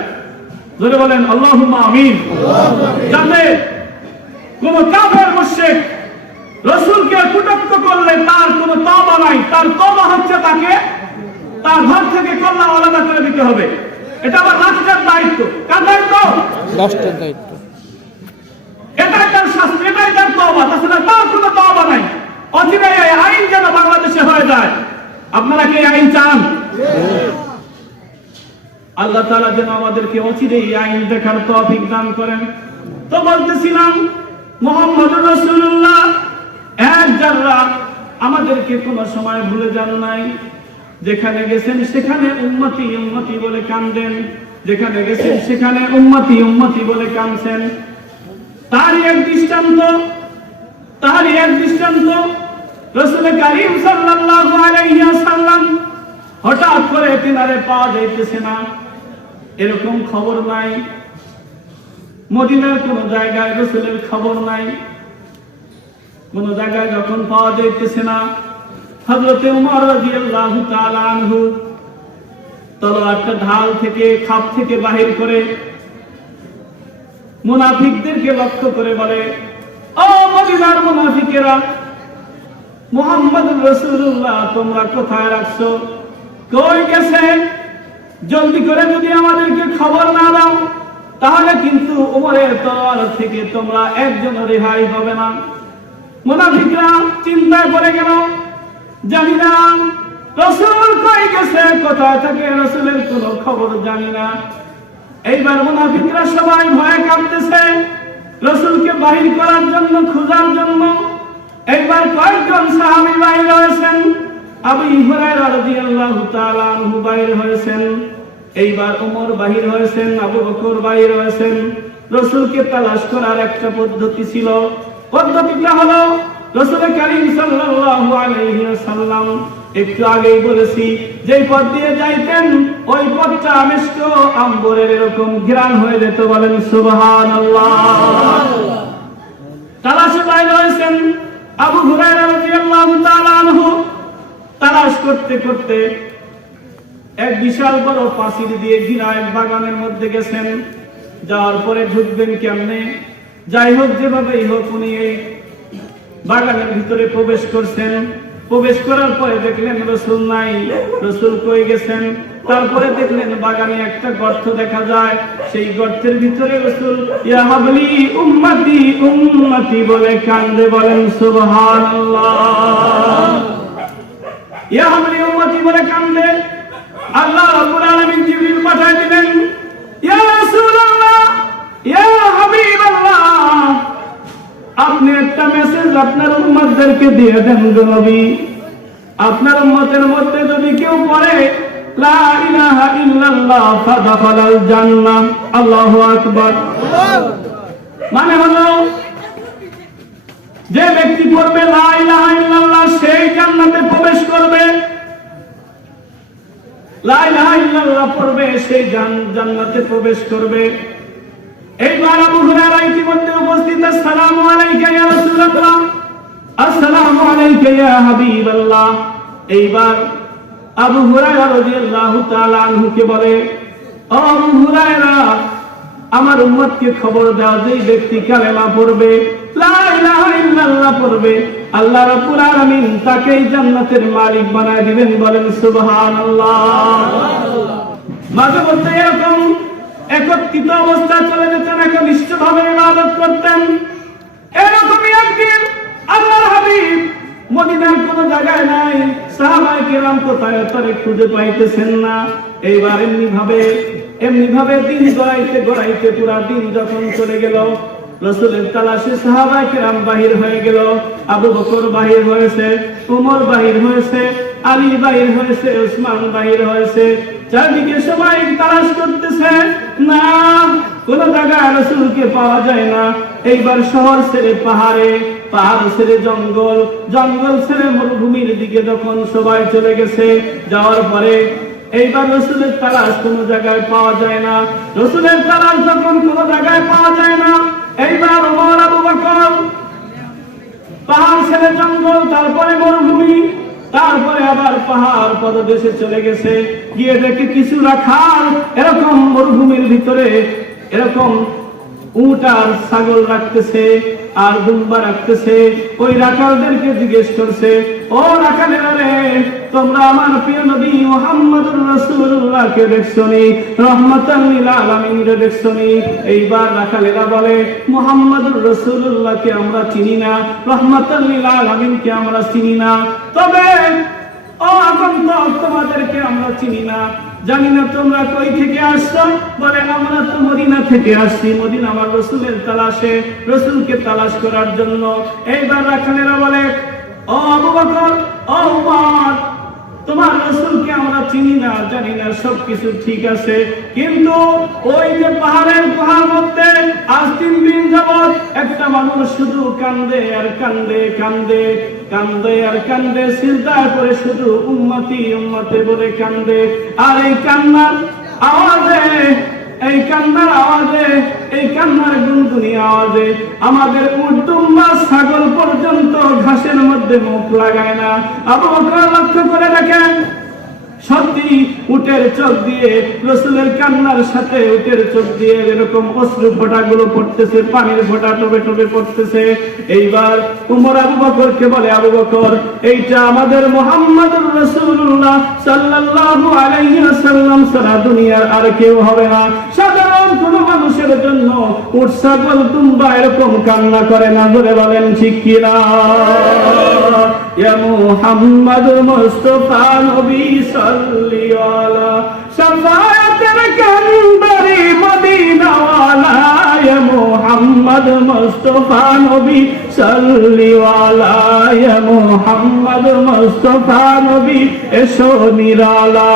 ধরে বলেন আল্লাহুম্মা আমিন। যাতে কোন কাফের মুশরিক রাসূলকে কটাক্ষ করলে তার কোনো তওবা নাই, তার তওবা হচ্ছে তাকে তার ঘর থেকে কল্লা আলাদা করে দিতে হবে। এটা আমার রাষ্ট্রের দায়িত্ব। কার দায়িত্ব? রাষ্ট্রের দায়িত্ব। এটাই তার শাস্তি, এটাই তার তওবা, তাছাড়া তার কোনো তওবা নাই। অচিরেই এই আইন যেন বাংলাদেশে হয়ে যায়। আপনারা কি আইন চান? আল্লাহ তাআলা যেন আমাদেরকে অচিরেই আইন দেখার তৌফিক দান করেন। তো বলতেছিলাম মুহাম্মদুর রাসূলুল্লাহ এক যারা আমাদেরকে কোনো সময় ভুলে যান নাই। যেখানে গেছেন সেখানে উম্মতি উম্মতি বলে কান্দেন, যেখানে গেছেন সেখানে উম্মতি উম্মতি বলে কাঁদছেন। তারই এক দৃষ্টান্ত রাসূল কারীম সাল্লাল্লাহু আলাইহি ওয়াসাল্লাম হঠাৎ করে তিনারে পাওয়া যাইতেছে না, এরকম খবর নাই। মদিনার কোন জায়গায় রাসূলের খবর নাই, কোন জায়গায় যখন পাওয়া যাইতেছে না, হযরত ওমর রাদিয়াল্লাহু তাআলা আনহু তলোয়ারটা ঢাল থেকে খাপ থেকে বাহির করে মুনাফিকদেরকে লক্ষ্য করে বলে, ও মদিনার মুনাফিকেরা, মুহাম্মদুর রাসূলুল্লাহ তোমরা কোথায় রাখছো, কই গেছে? জলদি করে যদি আমাদেরকে খবর না দাও তাহলে কিন্তু ওমরের তলোয়ার থেকে তোমরা একজন রেহাই হবে না। মুনাফিকরা চিন্তায় পড়ে গেল, জানি না রাসূল কই গেছে, কোথায় থাকে রাসূলের কোনো খবর জানি না। এইবার মুনাফিকরা সবাই ভয়ে কাঁপতেছে রাসূলকে বাহির করার জন্য, খোঁজার জন্য। এইবার কয়েকজন সাহাবী বাহির হয়েছেন, আবু হুরায়রা রাদিয়াল্লাহু তাআলা আনহু বাহির হয়েছেন, এইবার ওমর বাহির হয়েছেন, আবু বকর বাহির হয়েছেন। রাসূলকে তালাশ করার একটা পদ্ধতি ছিল, পদ্ধতিটা হলো রাসূল কারীম সাল্লাল্লাহু আলাইহি ওয়াসাল্লাম একটু আগেই বলেছি যে পথ দিয়ে যাইতেন ওই পথটা মিষ্ক আম্বরের এরকম ঘ্রাণ হয়ে যেত। বলেন সুবহানাল্লাহ। তালাশে বাইর হয়েছেন আবু হুরায়রা রাদিয়াল্লাহু তাআলা আনহু। তালাশ করতে করতে এক বিশাল বড় পাঁচিল দিয়ে ঘিরা এক বাগানের মধ্যে গেছেন। যাওয়ার পরে ঢুকবেন কেমনে? যাই হোক, যেভাবেই হোক উনি এই বাগানের ভিতরে প্রবেশ করছেন। প্রবেশ করার পরে দেখলেন রাসূল নাই, রাসূল কই গেছেন? তারপরে দেখলেন বাগানে একটা গর্ত দেখা যায়, সেই গর্তের ভিতরে রাসূল ইয়া হাবলি উম্মতি উম্মতি বলে কান্দে। বলেন সুবহানাল্লাহ। ইয়া হাবলি উম্মতি বলে কান্দে। আল্লাহ রাব্বুল আলামিন জিবরিল পাঠিয়ে দিলেন, ইয়া রাসূলুল্লাহ, ইয়া হাবিবাল্লাহ, আপনি একটা মেসেজ আপনার উম্মতদেরকে দিয়ে দেন গো নবী। আপনার উম্মতের মধ্যে যদি কেউ পড়ে লা ইলাহা ইল্লাল্লাহ ফাদাখালাল জান্নাহ। আল্লাহু আকবার। মানে হলো যে ব্যক্তি পড়বে লা ইলাহা ইল্লাল্লাহ সেই জান্নাতে প্রবেশ করবে। লা ইলাহা ইল্লাল্লাহ পড়বে সেই জান্নাতে প্রবেশ করবে। এইবার আবু হুরায়রা ইতিমধ্যে উপস্থিত। আসসালামু আলাইকা ইয়া রাসূলুল্লাহ, আসসালামু আলাইকা ইয়া হাবিবাল্লাহ। এইবার আবু হুরায়রা রাদিয়াল্লাহু তাআলা আনহুকে বলে, ও আবু হুরায়রা, আমার উম্মতকে খবর দাও যে ব্যক্তি কালেমা পড়বে, লা ইলাহা ইল্লাল্লাহ পড়বে, আল্লাহ রাব্বুল আলামিন তাকে জান্নাতের মালিক বানায় দিবেন। বলেন সুবহানাল্লাহ। মাঝে মধ্যে এরকম একত্রিত অবস্থায় চলে যেতেন, একনিষ্ঠভাবে ইবাদত করতেন। এরকমই একদিন আল্লাহর হাবিব মদিনার কোন জায়গায় নাই, সাহাবায়ে কেরাম কোথায় তারে খুঁজে পাইতেছেন না। এইবার এমনি ভাবে দিন গড়াইতে পুরা দিন যখন চলে গেল, রাসূলের তালাশে সাহাবায়ে কেরাম বাহির হয়ে গেল। আবু বকর বাহির হয়েছে, ওমর বাহির হয়েছে, আলী বাহির হয়েছে, উসমান বাহির হয়েছে। চারদিকে সবাই তালাশ করতেছে, না কোন জায়গায় রাসূলকে পাওয়া যায় না। এইবার শহর ছেড়ে পাহাড়ে, পাহাড় ছেড়ে জঙ্গল, জঙ্গল ছেড়ে মরুভূমির দিকে যখন সবাই চলে গেছে, যাওয়ার পরে এইবার রাসূলের তালাশ কোন জায়গায় পাওয়া যায় না। রাসূলের তালাশ যখন কোন জায়গায় পাওয়া যায় না, এইবার ওমর, আবু বকর পাহাড় ছেড়ে জঙ্গল, তারপরে মরুভূমি, তারপরে আবার পাহাড় পদদেশে চলে গেছে। গিয়ে দেখে কিছু রাখাল এরকম মরুভূমির ভিতরে এরকম উট আর ছাগল রাখতেছে আর দুম্বা রাখতেছে। ওই রাখালদেরকে জিজ্ঞেস করছে, ও রাখালেরা রে, তোমরা আমার প্রিয় নবী মুহাম্মদুর রাসূলুল্লাহকে দেখছনি, রহমাতাল লিল আলামিনকে দেখছনি? এইবার রাখালেরা বলে, মুহাম্মদুর রাসূলুল্লাহকে আমরা চিনি না, রহমাতাল লিল আলামিনকে আমরা চিনি না, তবে ও আগন্তক তোমাদেরকে আমরা চিনি না, জানি না তোমরা কই থেকে আসছো। বলে, আমরা তো মদিনা থেকে আসছি, মদিনা আমার রাসূলের তালাশে, রাসূলকে তালাশ করার জন্য। এইবার রাখালেরা বলে, ও আবু বকর, ও উমর, তোমার রাসূলকে আমরা চিনি না, জানি না, সবকিছু ঠিক আছে, কিন্তু ওই যে পাহাড়ের গুহার মধ্যে আজ 3 দিন যাবত একটা মানুষ শুধু কান্দে আর কান্দে, কান্দে কান্দে আর কান্দে, সিজদায় করে শুধু উম্মতি উম্মতি বলে কান্দে। আর এই কান্নার আওয়াজে, এই কান্নার আওয়াজে, এই কান্নার গুনগুনি আওয়াজে আমাদের উট, দুম্বা, ছাগল পর্যন্ত ঘাসের মধ্যে মুখ লাগায় না। আবু বকর লক্ষ্য করে দেখেন, সত্যি উটের চোখ দিয়ে, রাসূলের কান্নার সাথে উটের চোখ দিয়ে এরকম অশ্রু ফোঁটাগুলো পড়তেছে, পানির ফোঁটা টবে টবে পড়তেছে। এইবার উমর আবু বকরকে বলে, আবু বকর, এইটা আমাদের মুহাম্মদুর রাসূলুল্লাহ সাল্লাল্লাহু আলাইহি ওয়াসাল্লাম সারা দুনিয়ার আর কেউ হবে না। সাধারণ কোন মানুষের জন্য উট, ছাগল, দুম্বা এরকম কান্না করে না। ধরে বলেন ঠিক কিনা? ইয়া মুহাম্মদুর মুস্তাফা নবী সাল্লি আলা শাফায়াতুল কামবারি মদিনা ওয়ালা, ইয়া মুহাম্মদ মুস্তাফা নবী সাল্লি আলা, ইয়া মুহাম্মদ মুস্তাফা নবী এসো নিরালা।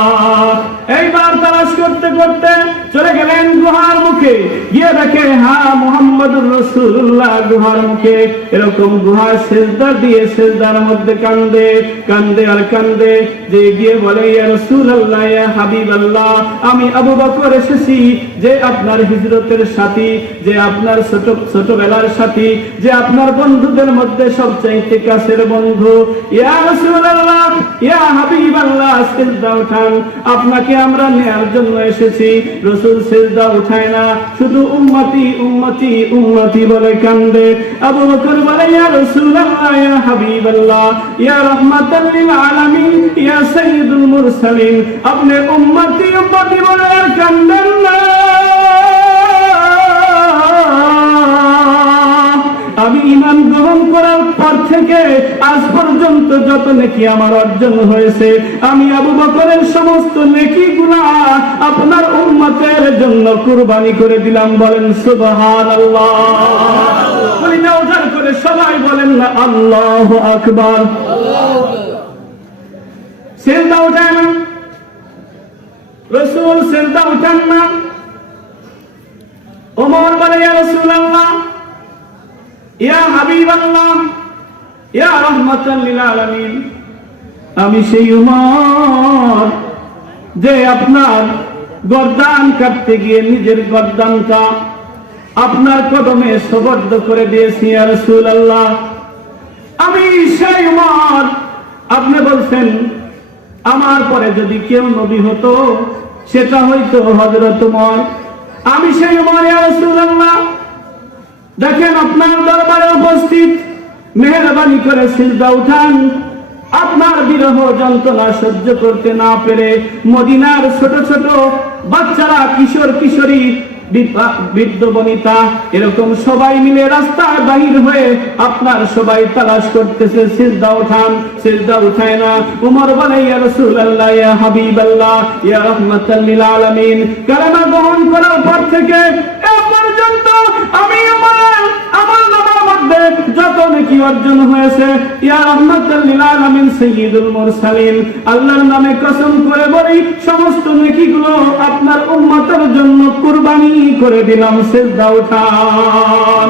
এইবার তালাশ করতে করতে চলে গেলেন গুহার মুখে, গিয়ে দেখে হ্যাঁ মুহাম্মদুর রাসূলুল্লাহ গুহার মুখে এরকম গুহায় সিজদা দিয়ে সিজদার মধ্যে কান্দে, কান্দে আর কান্দে, যে গিয়ে বলে, ইয়া রাসূলুল্লাহ, ইয়া হাবিবাল্লাহ, আমি আবু বকর এসেছি, যে আপনার হিজরতের সাথী, যে আপনার ছোটবেলার সাথী, যে আপনার বন্ধুদের মধ্যে সবচাইতে কাছের বন্ধু। ইয়া রাসূলুল্লাহ, ইয়া হাবিবাল্লাহ, সিজদা উঠান, আপনাকে আমরা নেয়ার জন্য এসেছি। রাসূল সিজদা উঠায় না, শুধু উম্মতি উম্মতি উম্মতি বলে কান্দে। আবু বকর বলে, ইয়া রাসূলুল্লাহ, ইয়া হাবিবাল্লাহ, ইয়া রাহমাতাল লিল আলামিন, ইয়া সাইয়্যিদুল মুরসালিন, আপনি উম্মতি উম্মতি বলে আর কান্দেন না। আমি ঈমান গ্রহণ করার পর থেকে আজ পর্যন্ত যত নেকি আমার অর্জন হয়েছে, আমি আবু বকরের সমস্ত নেকিগুলো আপনার উম্মতের জন্য কুরবানি করে দিলাম। বলেন সুবহানাল্লাহ। কলিজা উজাড় করে সবাই বলেন না আল্লাহু আকবার। সিজদা উঠায় না, রাসূল সিজদা উঠান না। ওমর বলে, ইয়া রাসূলুল্লাহ, ইয়া হাবিবাল্লাহ, ইয়া রাহমাতাল লিল আলামিন, আমি সেই উমর যে আপনার গর্দান কাটতে গিয়ে নিজের গর্দানটা আপনার কদমে সুবর্দ করে দিয়েছি। ইয়া রাসূলুল্লাহ, আমি সেই উমর, আপনি বলছেন আমার পরে যদি কেউ নবী হতো সেটা হয়তো হযরত উমর। আমি সেই উমর। ইয়া রাসূলুল্লাহ, দেখেন আপনার দরবারে উপস্থিত, মেহেরবানি করে সিজদা উঠান। আপনার বিরহ যন্ত্রণা সহ্য করতে না পেরে মদিনার ছোট ছোট বাচ্চারা, কিশোর কিশোরী, বৃদ্ধ বনিতা এরকম সবাই মিলে রাস্তায় বাহির হয়ে আপনার সবাই তালাশ করতেছে, সিজদা উঠান। সিজদা উঠায় না। উমর বলে, ইয়া রাসূলুল্লাহ, ইয়া হাবিবাল্লাহ, ইয়া রাহমাতাল লিল আলামিন, কালেমা গ্রহণ করার পর থেকে এ পর্যন্ত আমি আমার নামের মধ্যে যত নেকি অর্জন হয়েছে, ইয়া রাহমাতাল লিল আলামিন, সাইয়্যিদুল মুরসালিন, আল্লাহর নামে কসম করে বলি সমস্ত নেকিগুলো আপনার উম্মতের জন্য কুরবানি করে দিলাম। সিজদা উঠান।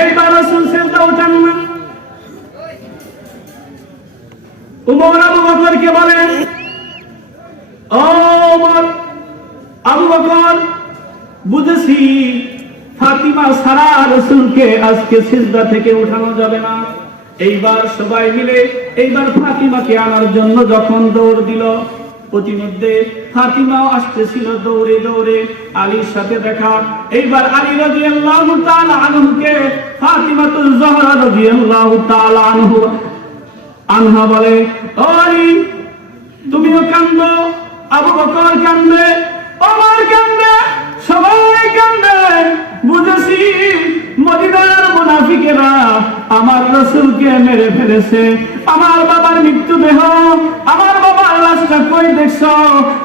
এইবার রাসূল সিজদা উঠান না। উমর আবু বকরকে বলেন, ও উমর, আবু বকর, বুঝেছি ফাতিমা সারা রাসূলকে আজকে সিজদা থেকে উঠানো যাবে না। এইবার সবাই মিলে এইবার ফাতিমাকে আনার জন্য যখন দৌড় দিল, প্রতিমধ্যে ফাতিমাও আসতেছিল দৌড়ে দৌড়ে, আলীর সাথে দেখা। এইবার আলী রাদিয়াল্লাহু তাআলা আনহুকে ফাতিমাতুল জহরা রাদিয়াল্লাহু তাআলা আনহা বলে, ও আলী, তুমিও কান্দো, আবু বকর কান্দে, ওমর কান্দে, সবাই কান্দে। বুঝেছি মদিনার মুনাফিকেরা আমার রাসূলকে মেরে ফেলেছে। আমার বাবার মৃত্যুদেহ, আমার বাবার লাশটা লাশটা কই দেখছো,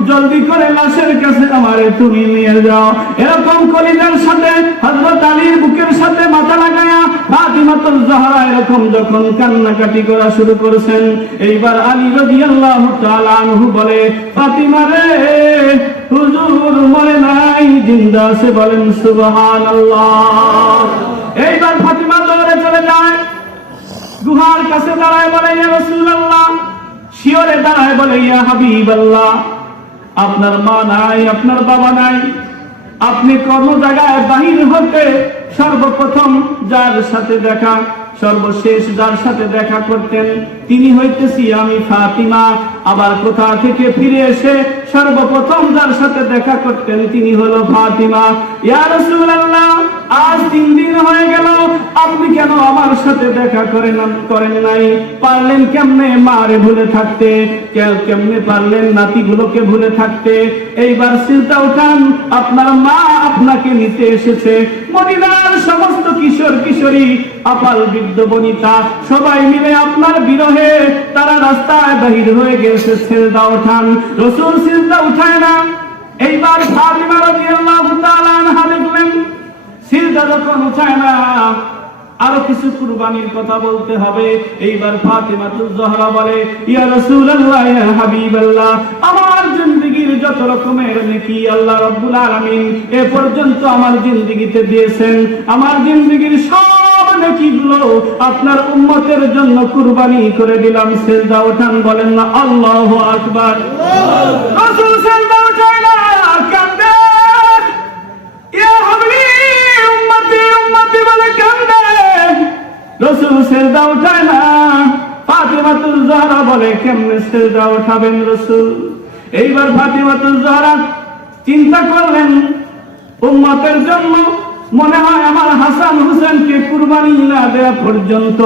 জলদি করে লাশের কাছে আমারে তুমি নিয়ে যাও। এরকম কলিজার সাথে হযরত আলীর বুকের সাথে মাথা লাগায়া ফাতিমাতুল জাহরা এরকম যখন কান্নাকাটি করা শুরু করেছেন, এইবার আলী রাদিয়াল্লাহু তাআলা আনহু বলে, ফাতিমা রে, হুজুর মরে নাই, জিন্দা আছে, বলেন সুবহানাল্লাহ। এইবার ফাতিমা দৌড়ে চলে যায়, গুহার কাছে দাঁড়ায় বলে, ইয়া রাসূলুল্লাহ, শিয়রে দাঁড়ায় বলে, ইয়া হাবিবাল্লাহ, আপনার মা নাই, আপনার বাবা নাই, আপনি কোন জায়গায় বাহির হতে সর্বপ্রথম যার সাথে দেখা, সর্বশেষ যার সাথে দেখা করতেন তিনি হইতেছি আমি ফাতিমা। আবার কোথা থেকে ফিরে এসে সর্বপ্রথম যার সাথে দেখা করতেন তিনি হলো ফাতিমা। ইয়া রাসূলুল্লাহ, আজ 3 দিন হয়ে গেল, আপনি কেন আমার সাথে দেখা করেন নাই? পারলেন কেমনে মারে ভুলে থাকতে? কেমনে পারলেন নাতিগুলোকে ভুলে থাকতে? এইবার চিন্তা উঠান, আপনার মা আপনাকে নিতে এসেছে। মদিনার সমস্ত কিশোর কিশোরী, আপাল বৃদ্ধ বনিতা সবাই মিলে আপনার বিরহে তারা রাস্তায় বাহির হয়ে গেছে। সিজদা উঠান, রাসূল সিজদা উঠায় না। এইবার ফাতিমা রাদিয়াল্লাহু তাআলা আনহা দেখলেন সিজদা যখন উঠায় না, আরো কিছু কুরবানির কথা বলতে হবে। এইবার ফাতিমাতুজ জাহরা বলে, ইয়া রাসূলুল্লাহ, ইয়া হাবিবাল্লাহ, আমার জিন্দেগীর যত রকমের নেকি আল্লাহ রাব্বুল আলামিন এ পর্যন্ত আমার জিন্দেগিতে দিয়েছেন, আমার জিন্দেগীর সব নেকিগুলো আপনার উম্মতের জন্য কুরবানি করে দিলাম। সিজদা উঠান, বলেন না আল্লাহু আকবার। রাসূল সিজদা উঠায় না, কাঁদে, ইয়া হাবিবি উম্মতি উম্মতি বলে কাঁদে। রাসূল সিজদা উঠায় না। ফাতিমাতুল জাহরা বলে, কেমনে সিজদা উঠাবেন রাসূল? এইবার ফাতিমাতুল জাহরা চিন্তা করলেন, উম্মতের জন্য মনে হয় আমার হাসান হোসেনকে কুরবানি না দেওয়া পর্যন্ত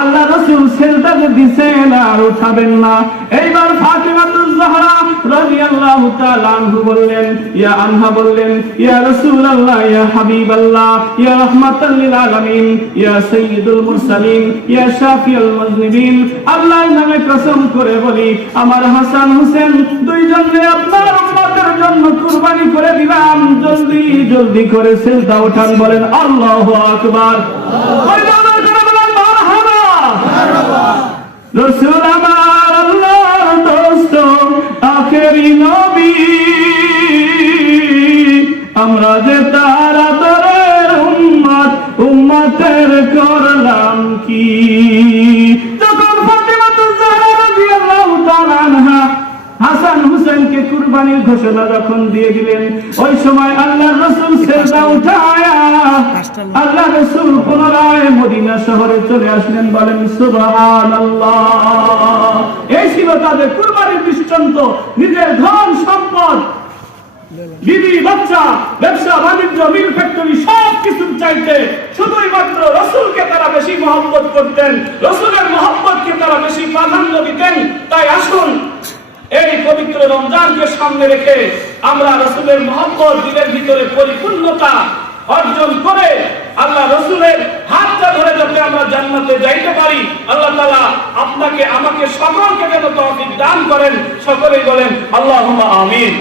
আল্লাহ রাসূল সিজদা দিবেন আর উঠাবেন না। এইবার ফাতিমাতুজ জাহরা রাদিয়াল্লাহু তাআলা আনহা বললেন, ইয়া রাসূলুল্লাহ, ইয়া হাবিবাল্লাহ, ইয়া রাহমাতাল লিল আলামিন, ইয়া সাইয়্যিদুল মুরসালিন, ইয়া শাফিউল মুযনিবিন, আল্লাহর নামে কসম করে বলি, আমার হাসান হোসেন দুইজনে আপনার উম্মতের জন্য কুরবানি করে দিলাম। জলদি জলদি করে সিজদা উঠান, বলেন আল্লাহু আকবার। রাসূল আমার আল্লাহর দোস্ত আখেরি নবী, আমরা যে তার আদরের উম্মত, উম্মতের করলাম কি? যখন ফাতিমাতুজ জাহরা রাদিয়াল্লাহু তাআলা আনহা হাসান হুসেনকে কুরবানির ঘোষণা যখন দিয়ে দিলেন, ওই সময় আল্লাহর রাসূল সিজদা উঠায়া আল্লাহর রাসূল পুনরায় মদিনা শহরে চলে আসলেন, বলেন সুবহানাল্লাহ। এই ছিল তাদের কুরবানির দৃষ্টান্ত। নিজের ধন সম্পদ, বিবি বাচ্চা, ব্যবসা বাণিজ্য, মিল ফ্যাক্টরি সব কিছুর চাইতে শুধুই মাত্র রাসূলকে তারা বেশি মহব্বত করতেন, রাসূলের মহব্বতকে তারা বেশি প্রাধান্য দিতেন। তাই আসুন এই পবিত্র রমজানকে সামনে রেখে আমরা রাসূলের মহব্বত দিলের ভিতরে পরিপূর্ণতা অর্জন করে আল্লাহ রাসূলের হাতটা ধরে যাতে আমরা জান্নাতে যাইতে পারি। আল্লাহ তাআলা আপনাকে আমাকে সকলকে যেন তৌফিক দান করেন। সকলেই বলেন আল্লাহুম্মা আমিন।